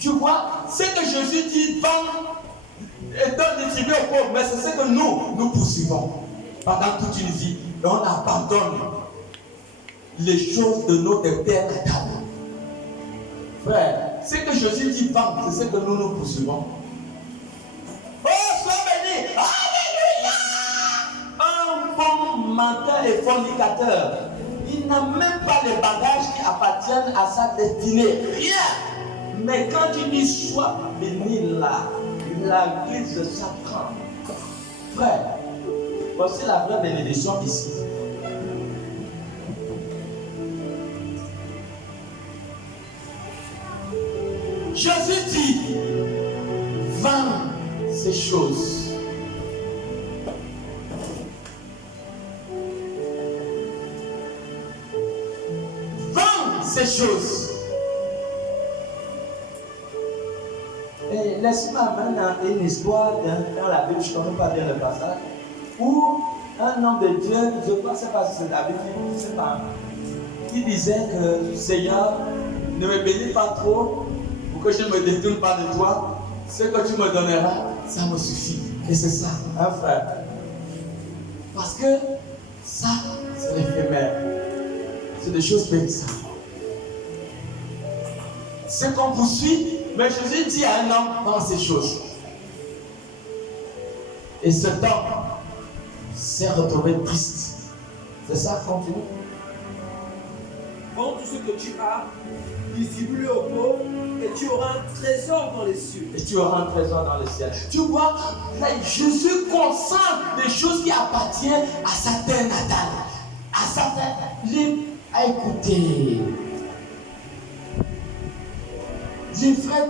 tu vois, ce que Jésus dit, vend et donne des tribus aux pauvres, mais c'est ce que nous poursuivons pendant toute une vie. Et on abandonne les choses de notre Père Adam. Frère, ce que Jésus dit, vend, c'est ce que nous poursuivons. Oh, sois béni! Alléluia! Un bon menteur et fornicateur, il n'a même pas les bagages qui appartiennent à sa destinée. Rien! Mais quand tu dis sois béni là, la glisse s'apprend. Frère, voici la vraie bénédiction ici. Jésus dit, vends ces choses. Vends ces choses. Et laisse-moi maintenant une histoire dans la Bible, je ne connais pas bien le passage, où un homme de Dieu, je ne sais pas si c'est David, je ne sais pas, qui disait que Seigneur, ne me bénis pas trop, pour que je ne me détourne pas de toi, ce que tu me donneras, ça me suffit. Et c'est ça, hein frère. Parce que ça, c'est éphémère. C'est des choses périssables. C'est qu'on poursuit, mais Jésus dit à un homme dans ces choses. Et cet homme s'est retrouvé triste. C'est ça, continue. Vends tout ce que tu as, distribue-le aux pauvres, et tu auras un trésor dans les cieux. Et tu auras un trésor dans le ciel. Tu vois, là, Jésus concentre des choses qui appartiennent à sa terre natale. À sa terre. Écoutez. Les frères,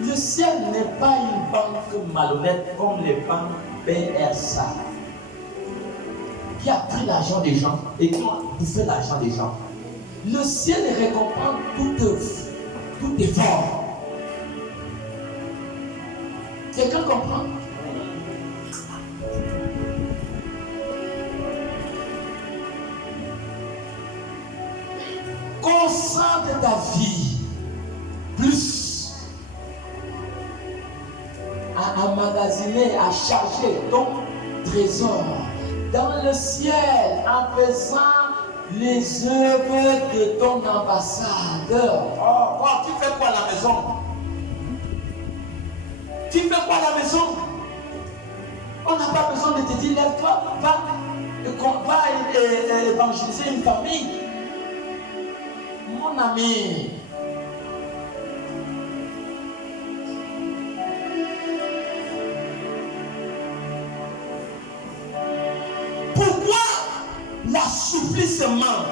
le ciel n'est pas une banque malhonnête comme les banques BRSA qui a pris l'argent des gens et qui ont bouffé l'argent des gens. Le ciel récompense tout effort. Quelqu'un comprend? Concentre ta vie plus à emmagasiner, à charger ton trésor dans le ciel en faisant les œuvres de ton ambassadeur. Oh, tu fais quoi à la maison? Tu fais quoi à la maison? On n'a pas besoin de te dire, lève-toi, va évangéliser une famille. Mon ami, pourquoi l'assouplissement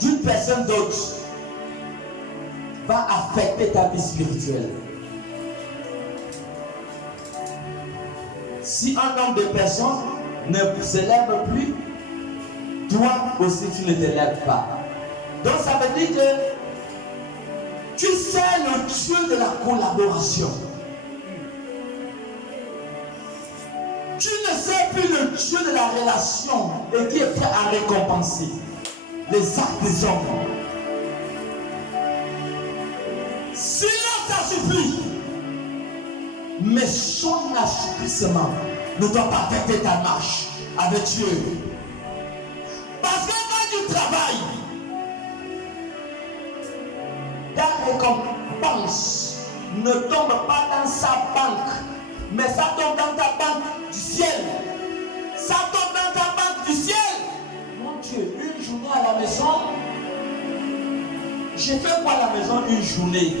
d'une personne d'autre va affecter ta vie spirituelle? Si un nombre de personnes ne s'élève plus, toi aussi tu ne t'élèves pas. Donc ça veut dire que tu sais le Dieu de la collaboration. Tu ne sais plus le Dieu de la relation et qui est prêt à récompenser les actes des hommes. Silence assoupli. Mais son assouplissement ne doit pas affecter ta marche avec Dieu. Parce que quand tu travailles, ta récompense ne tombe pas dans sa banque, mais ça tombe dans ta banque du ciel. Ça tombe dans ta banque du ciel. Mon Dieu, une journée à la maison, j'ai fait quoi à la maison une journée?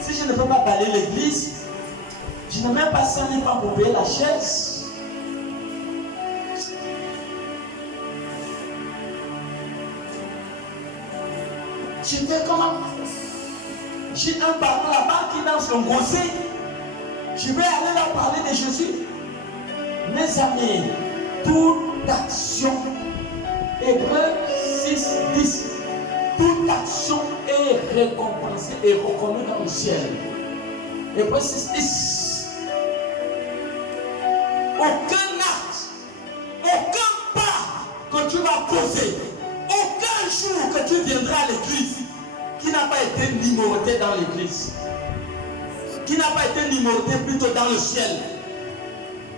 Si je ne peux pas balayer l'église, je n'ai même pas 5 000 francs pour payer la chaise. Je fais comment? J'ai un parent là-bas qui dans son gossé. Je vais aller leur parler de Jésus. Mes amis, toute action, Hébreux 6, 10, toute action est récompensée et reconnue dans le ciel. Hébreux 6, 10. Aucun acte, aucun pas que tu vas poser, aucun jour que tu viendras à l'église qui n'a pas été numéroté dans l'église, qui n'a pas été numéroté plutôt dans le ciel.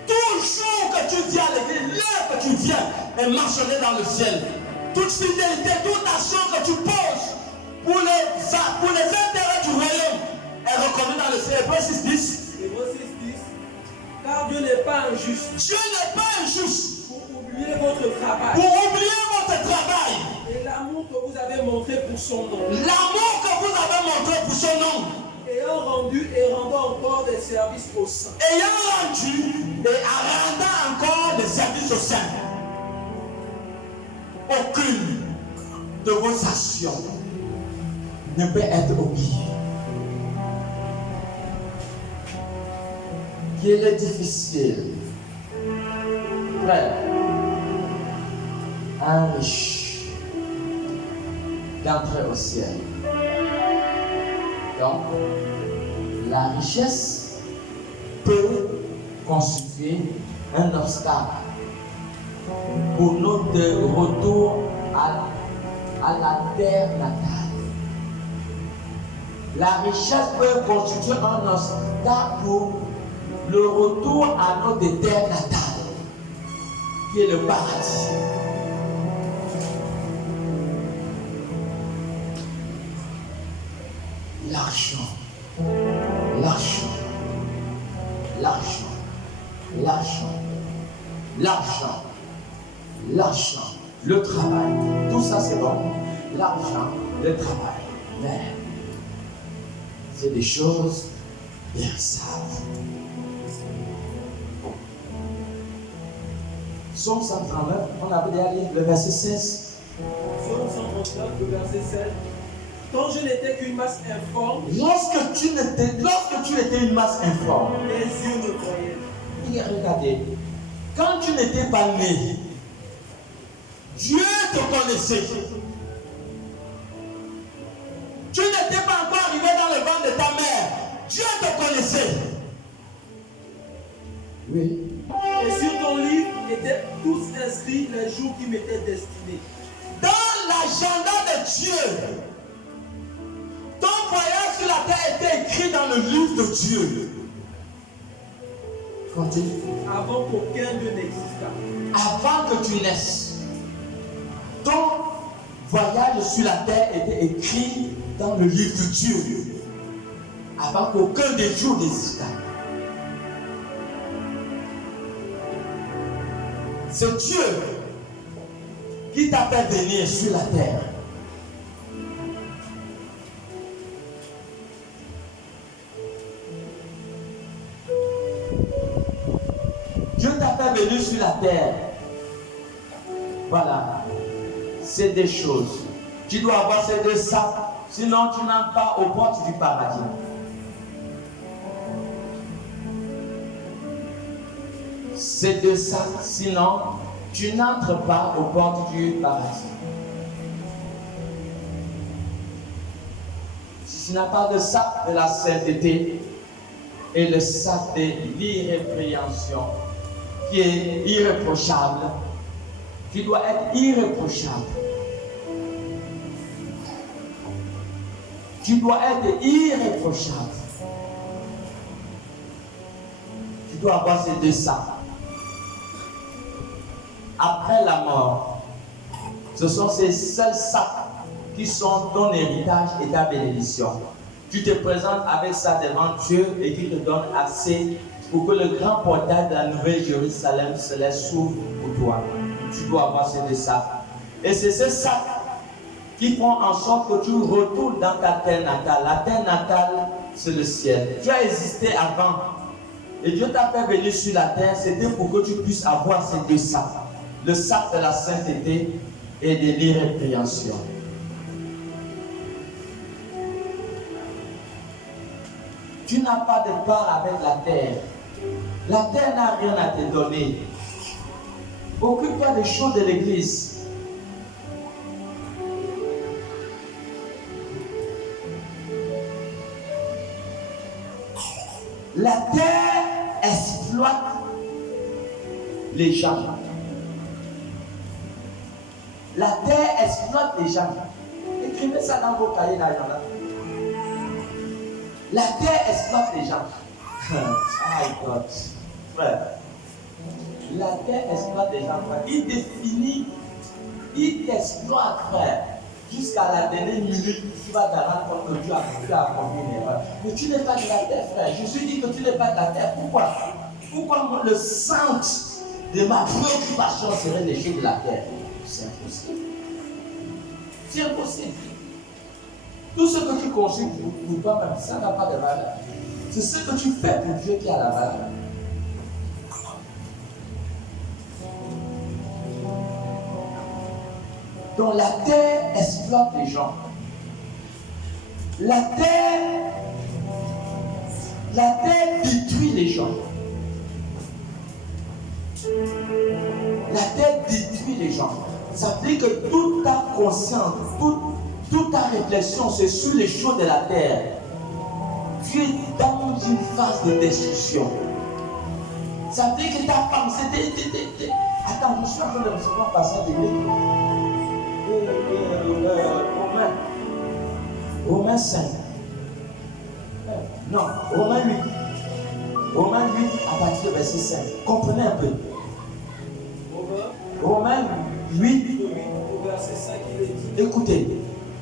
Tout jour que tu viens à l'église, l'heure que tu viens est mentionné dans le ciel. Toute fidélité, toute action que tu poses pour les intérêts du royaume est reconnue dans le ciel. Hébreux 6, 10. Car Dieu n'est pas injuste. Dieu n'est pas injuste. Pour oublier votre travail. Pour oublier votre travail. Et l'amour que vous avez montré pour son nom. L'amour que vous avez montré pour son nom. Ayant rendu et rendant encore des services aux saints. Ayant rendu et rendant encore des services aux saints. Aucune de vos actions ne peut être oubliée. Il est difficile, frère, un riche d'entrer au ciel. Donc, la richesse peut constituer un obstacle pour notre retour à la terre natale. La richesse peut constituer un obstacle pour le retour à notre terre natale, qui est le paradis. L'argent, l'argent, l'argent, l'argent, l'argent, l'argent, le travail, tout ça c'est bon. L'argent, le travail, mais c'est des choses périssables. Psaume 139, on avait déjà lu le verset 16. Psaume 139, le verset 16. Quand je n'étais qu'une masse informe, Lorsque tu étais une masse informe, mes yeux me croyaient. Regardez, quand tu n'étais pas né, Dieu te connaissait. Tu n'étais pas encore arrivé dans le ventre de ta mère, Dieu te connaissait. Oui. Et sur ton livre étaient tous inscrits les jours qui m'étaient destinés. Dans l'agenda de Dieu, ton voyage sur la terre était écrit dans le livre de Dieu. Continue. Avant qu'aucun d'eux n'existât. Avant que tu naisses, ton voyage sur la terre était écrit dans le livre de Dieu. Avant qu'aucun des jours n'existât. C'est Dieu qui t'a fait venir sur la terre. Dieu t'a fait venir sur la terre. Voilà. C'est des choses. Tu dois avoir ces deux sacs. Sinon, tu n'entres pas aux portes du paradis. Ces deux sacs, sinon, tu n'entres pas aux portes du paradis. Si tu n'as pas de sac de la sainteté et le sac de l'irrépréhension, qui est irréprochable, tu dois être irréprochable. Tu dois être irréprochable. Tu dois avoir ces deux sacs. Après la mort, ce sont ces seuls sacs qui sont ton héritage et ta bénédiction. Tu te présentes avec ça devant Dieu et qui te donne accès pour que le grand portail de la Nouvelle Jérusalem céleste s'ouvre pour toi. Tu dois avoir ces deux sacs. Et c'est ces sacs qui font en sorte que tu retournes dans ta terre natale. La terre natale, c'est le ciel. Tu as existé avant. Et Dieu t'a fait venir sur la terre, c'était pour que tu puisses avoir ces deux sacs. Le sac de la sainteté et de l'irrépréhension. Tu n'as pas de part avec la terre. La terre n'a rien à te donner. Occupe-toi des choses de l'église. La terre exploite les gens. La terre exploite les gens. Écrivez ça dans vos cahiers d'agenda. La terre exploite les gens. Oh God. Frère. La terre exploite les gens, frère. Il définit, il t'exploite, frère. Jusqu'à la dernière minute, tu vas te rendre compte que tu as commis une erreur. Mais tu n'es pas de la terre, frère. Je suis dit que tu n'es pas de la terre. Pourquoi? Pourquoi moi, le centre de ma préoccupation serait les choses de la terre? C'est impossible. C'est impossible. Tout ce que tu construis pour toi-même, ça n'a pas de valeur. C'est ce que tu fais pour Dieu qui a la valeur. Donc la terre exploite les gens. La terre détruit les gens. La terre détruit les gens. Ça veut dire que toute ta conscience, toute ta réflexion, c'est sur les choses de la terre. Tu es dans une phase de destruction. Ça veut dire que ta pensée... Attends, je suis en train de recevoir un passage de Romains 5. Non, Romains 8. Romains 8 à partir du verset 5. Comprenez un peu. Romains 8 au verset 5, il est dit. Écoutez.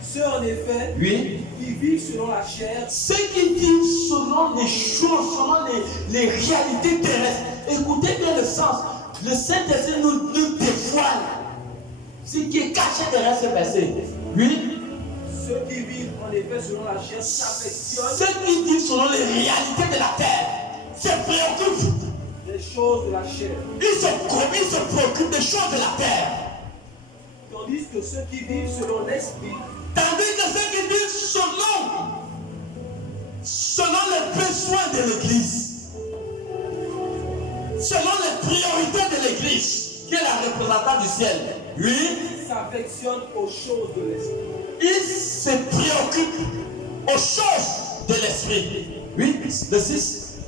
Ceux en effet qui vivent selon la chair. Ceux qui vivent selon les choses, selon les réalités terrestres. Écoutez bien le sens. Le Saint-Esprit nous dévoile ce qui est caché derrière ce verset. Oui. Ceux qui vivent en effet selon la chair s'affectionnent. Ceux qui vivent selon les réalités de la terre se préoccupent des choses de la chair. Ils se préoccupent des choses de la terre. Tandis que ceux qui vivent selon l'esprit. Tandis que ceux qui vivent selon les besoins de l'église, selon les priorités de l'église, qui est la représentante du ciel, oui, s'affectionnent aux choses de l'esprit. Ils se préoccupent aux choses de l'esprit. Oui, le 6.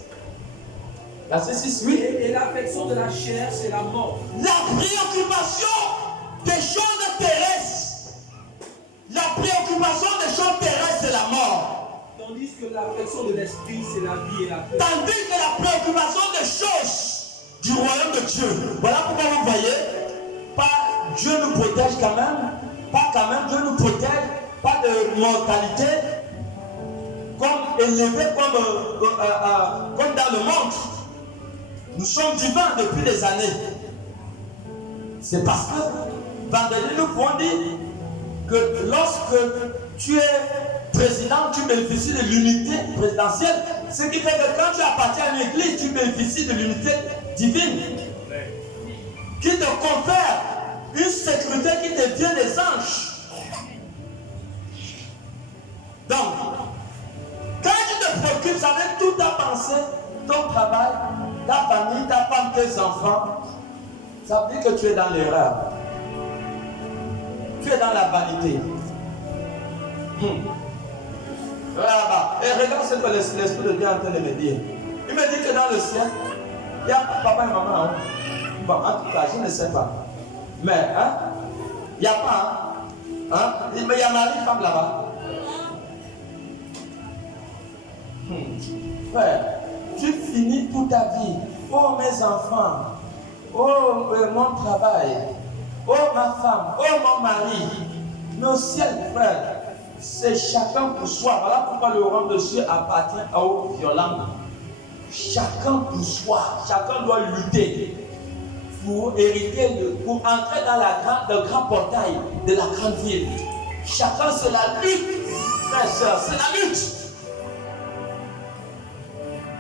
Verset 6, oui. Et l'affection de la chair, c'est la mort. La préoccupation des choses terrestres. La préoccupation des choses terrestres, c'est la mort. Tandis que l'affection de l'esprit, c'est la vie et la paix. Tandis que la préoccupation des choses du royaume de Dieu. Voilà pourquoi vous voyez, pas Dieu nous protège quand même, pas quand même, Dieu nous protège, pas de mortalité, comme élevé, comme dans le monde. Nous sommes divins depuis des années. C'est parce que vendredi nous pouvons dire que lorsque tu es président, tu bénéficies de l'unité présidentielle. Ce qui fait que quand tu appartiens à une église, tu bénéficies de l'unité divine. Qui te confère une sécurité qui devient des anges. Donc, quand tu te préoccupes, ça veut toute ta pensée, ton travail, ta famille, ta femme, tes enfants, ça veut dire que tu es dans l'erreur. Tu es dans la vanité. Là-bas. Et regarde ce que l'Esprit de Dieu est en train de me dire. Il me dit que dans le ciel, il y a papa et maman. Hein? Bon, en tout cas, je ne sais pas. Mais, hein, il n'y a pas. Hein? Mais il y a mari et femme là-bas. Frère, tu finis toute ta vie. Oh, mes enfants. Oh, mon travail. Oh, ma femme. Oh, mon mari. Mais au ciel, frère, c'est chacun pour soi. Voilà pourquoi le royaume de Dieu appartient aux violents. Chacun pour soi. Chacun doit lutter pour hériter, pour entrer dans le grand portail de la grande ville. Chacun, c'est la lutte. Frère, soeur, c'est la lutte.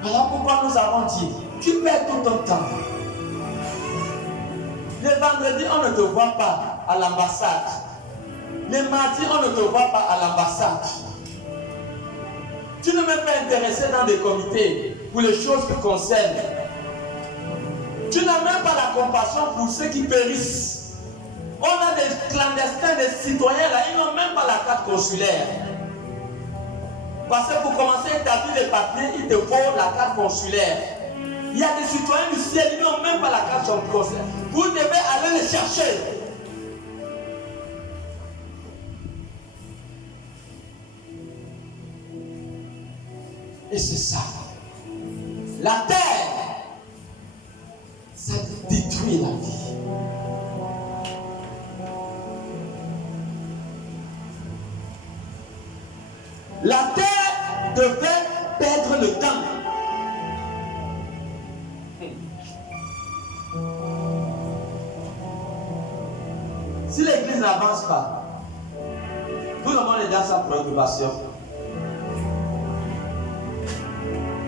Voilà pourquoi nous avons dit, tu perds tout ton temps. Le vendredi, on ne te voit pas à l'ambassade. Le mardi, on ne te voit pas à l'ambassade. Tu n'es même pas intéressé dans des comités pour les choses qui concernent. Tu n'as même pas la compassion pour ceux qui périssent. On a des clandestins, des citoyens là, ils n'ont même pas la carte consulaire. Parce que pour commencer à établir les papiers, il te faut la carte consulaire. Il y a des citoyens du ciel, ils n'ont même pas la carte consulaire. Vous devez aller les chercher. Et c'est ça. La terre, ça détruit la vie. La terre devait perdre le temps. Si l'église n'avance pas, tout le monde est dans sa préoccupation.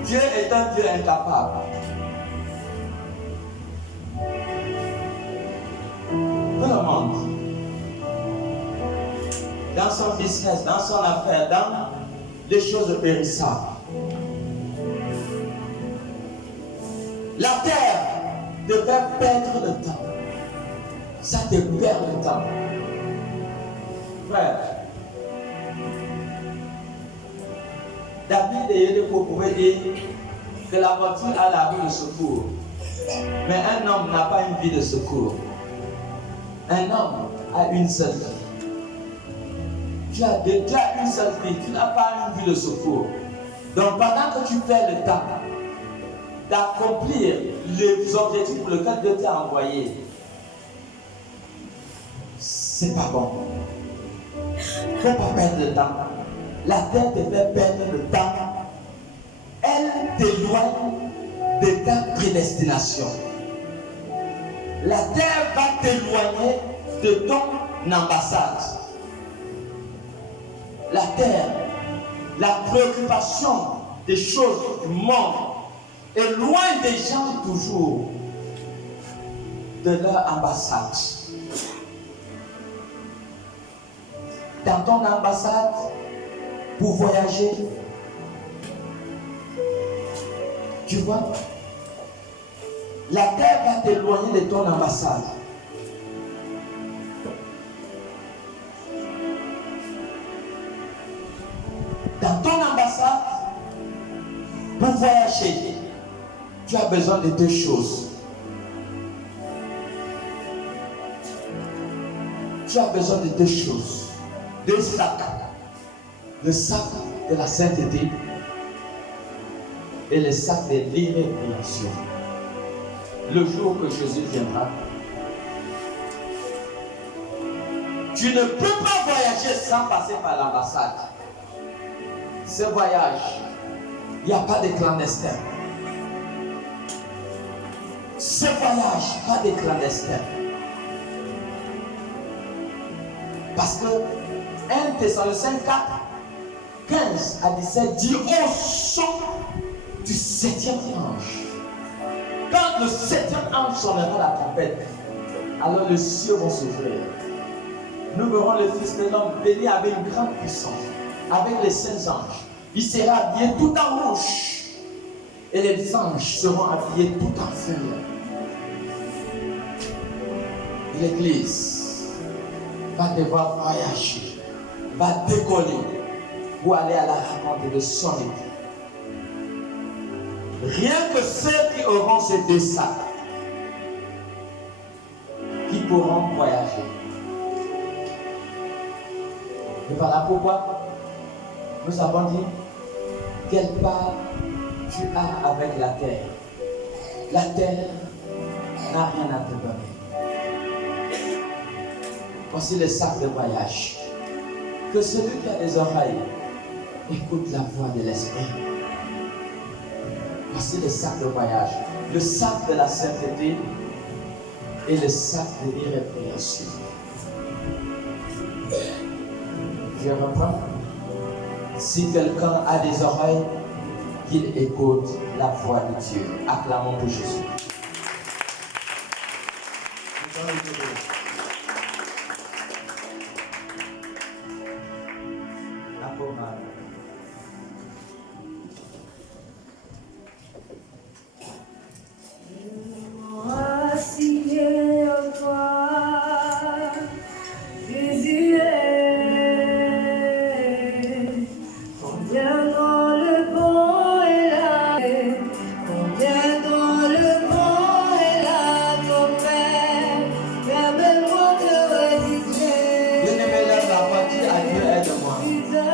Dieu est un Dieu incapable. Tout le monde, dans son business, dans son affaire, dans les choses périssables. La terre devait perdre le temps. Ça te perd le temps. Frère, David et Yélépo pouvaient dire que la voiture a la vie de secours. Mais un homme n'a pas une vie de secours. Un homme a une seule vie. Tu as une seule vie, tu n'as pas une vie de secours. Donc pendant que tu perds le temps d'accomplir les objectifs pour lesquels Dieu t'a envoyé, c'est pas bon. Il ne faut pas perdre le temps. La terre te fait perdre le temps. Elle t'éloigne de ta prédestination. La terre va t'éloigner de ton ambassade. La terre, la préoccupation des choses du monde éloigne des gens toujours de leur ambassade. Dans ton ambassade, pour voyager, tu vois, la terre va t'éloigner de ton ambassade. Dans ton ambassade, pour voyager, tu as besoin de deux choses. Tu as besoin de deux choses. Deux sacs. Le sac de la sainteté et le sac de l'irrépressibilité. Le jour que Jésus viendra, tu ne peux pas voyager sans passer par l'ambassade. Ce voyage, il n'y a pas de clandestin. Ce voyage, pas de clandestin. Parce que 1 Thessaloniciens 4, 15 à 17 dit au son du 7e ange. Quand le 7e ange sonnera la trompette, alors les cieux vont s'ouvrir. Nous verrons le Fils de l'homme béni avec une grande puissance, avec les saints anges. Il sera habillé tout en rouge et les anges seront habillés tout en feu. L'église va devoir voyager, va décoller pour aller à la rencontre de son époux. Rien que ceux qui auront ces deux sacs qui pourront voyager. Et voilà pourquoi nous avons dit quelle part tu as avec la terre. La terre n'a rien à te donner. Voici le sac de voyage. Que celui qui a des oreilles écoute la voix de l'esprit. Voici le sac de voyage. Le sac de la sainteté et le sac de l'irrépressibilité. Je reprends. Si quelqu'un a des oreilles, qu'il écoute la voix de Dieu. Acclamons pour Jésus.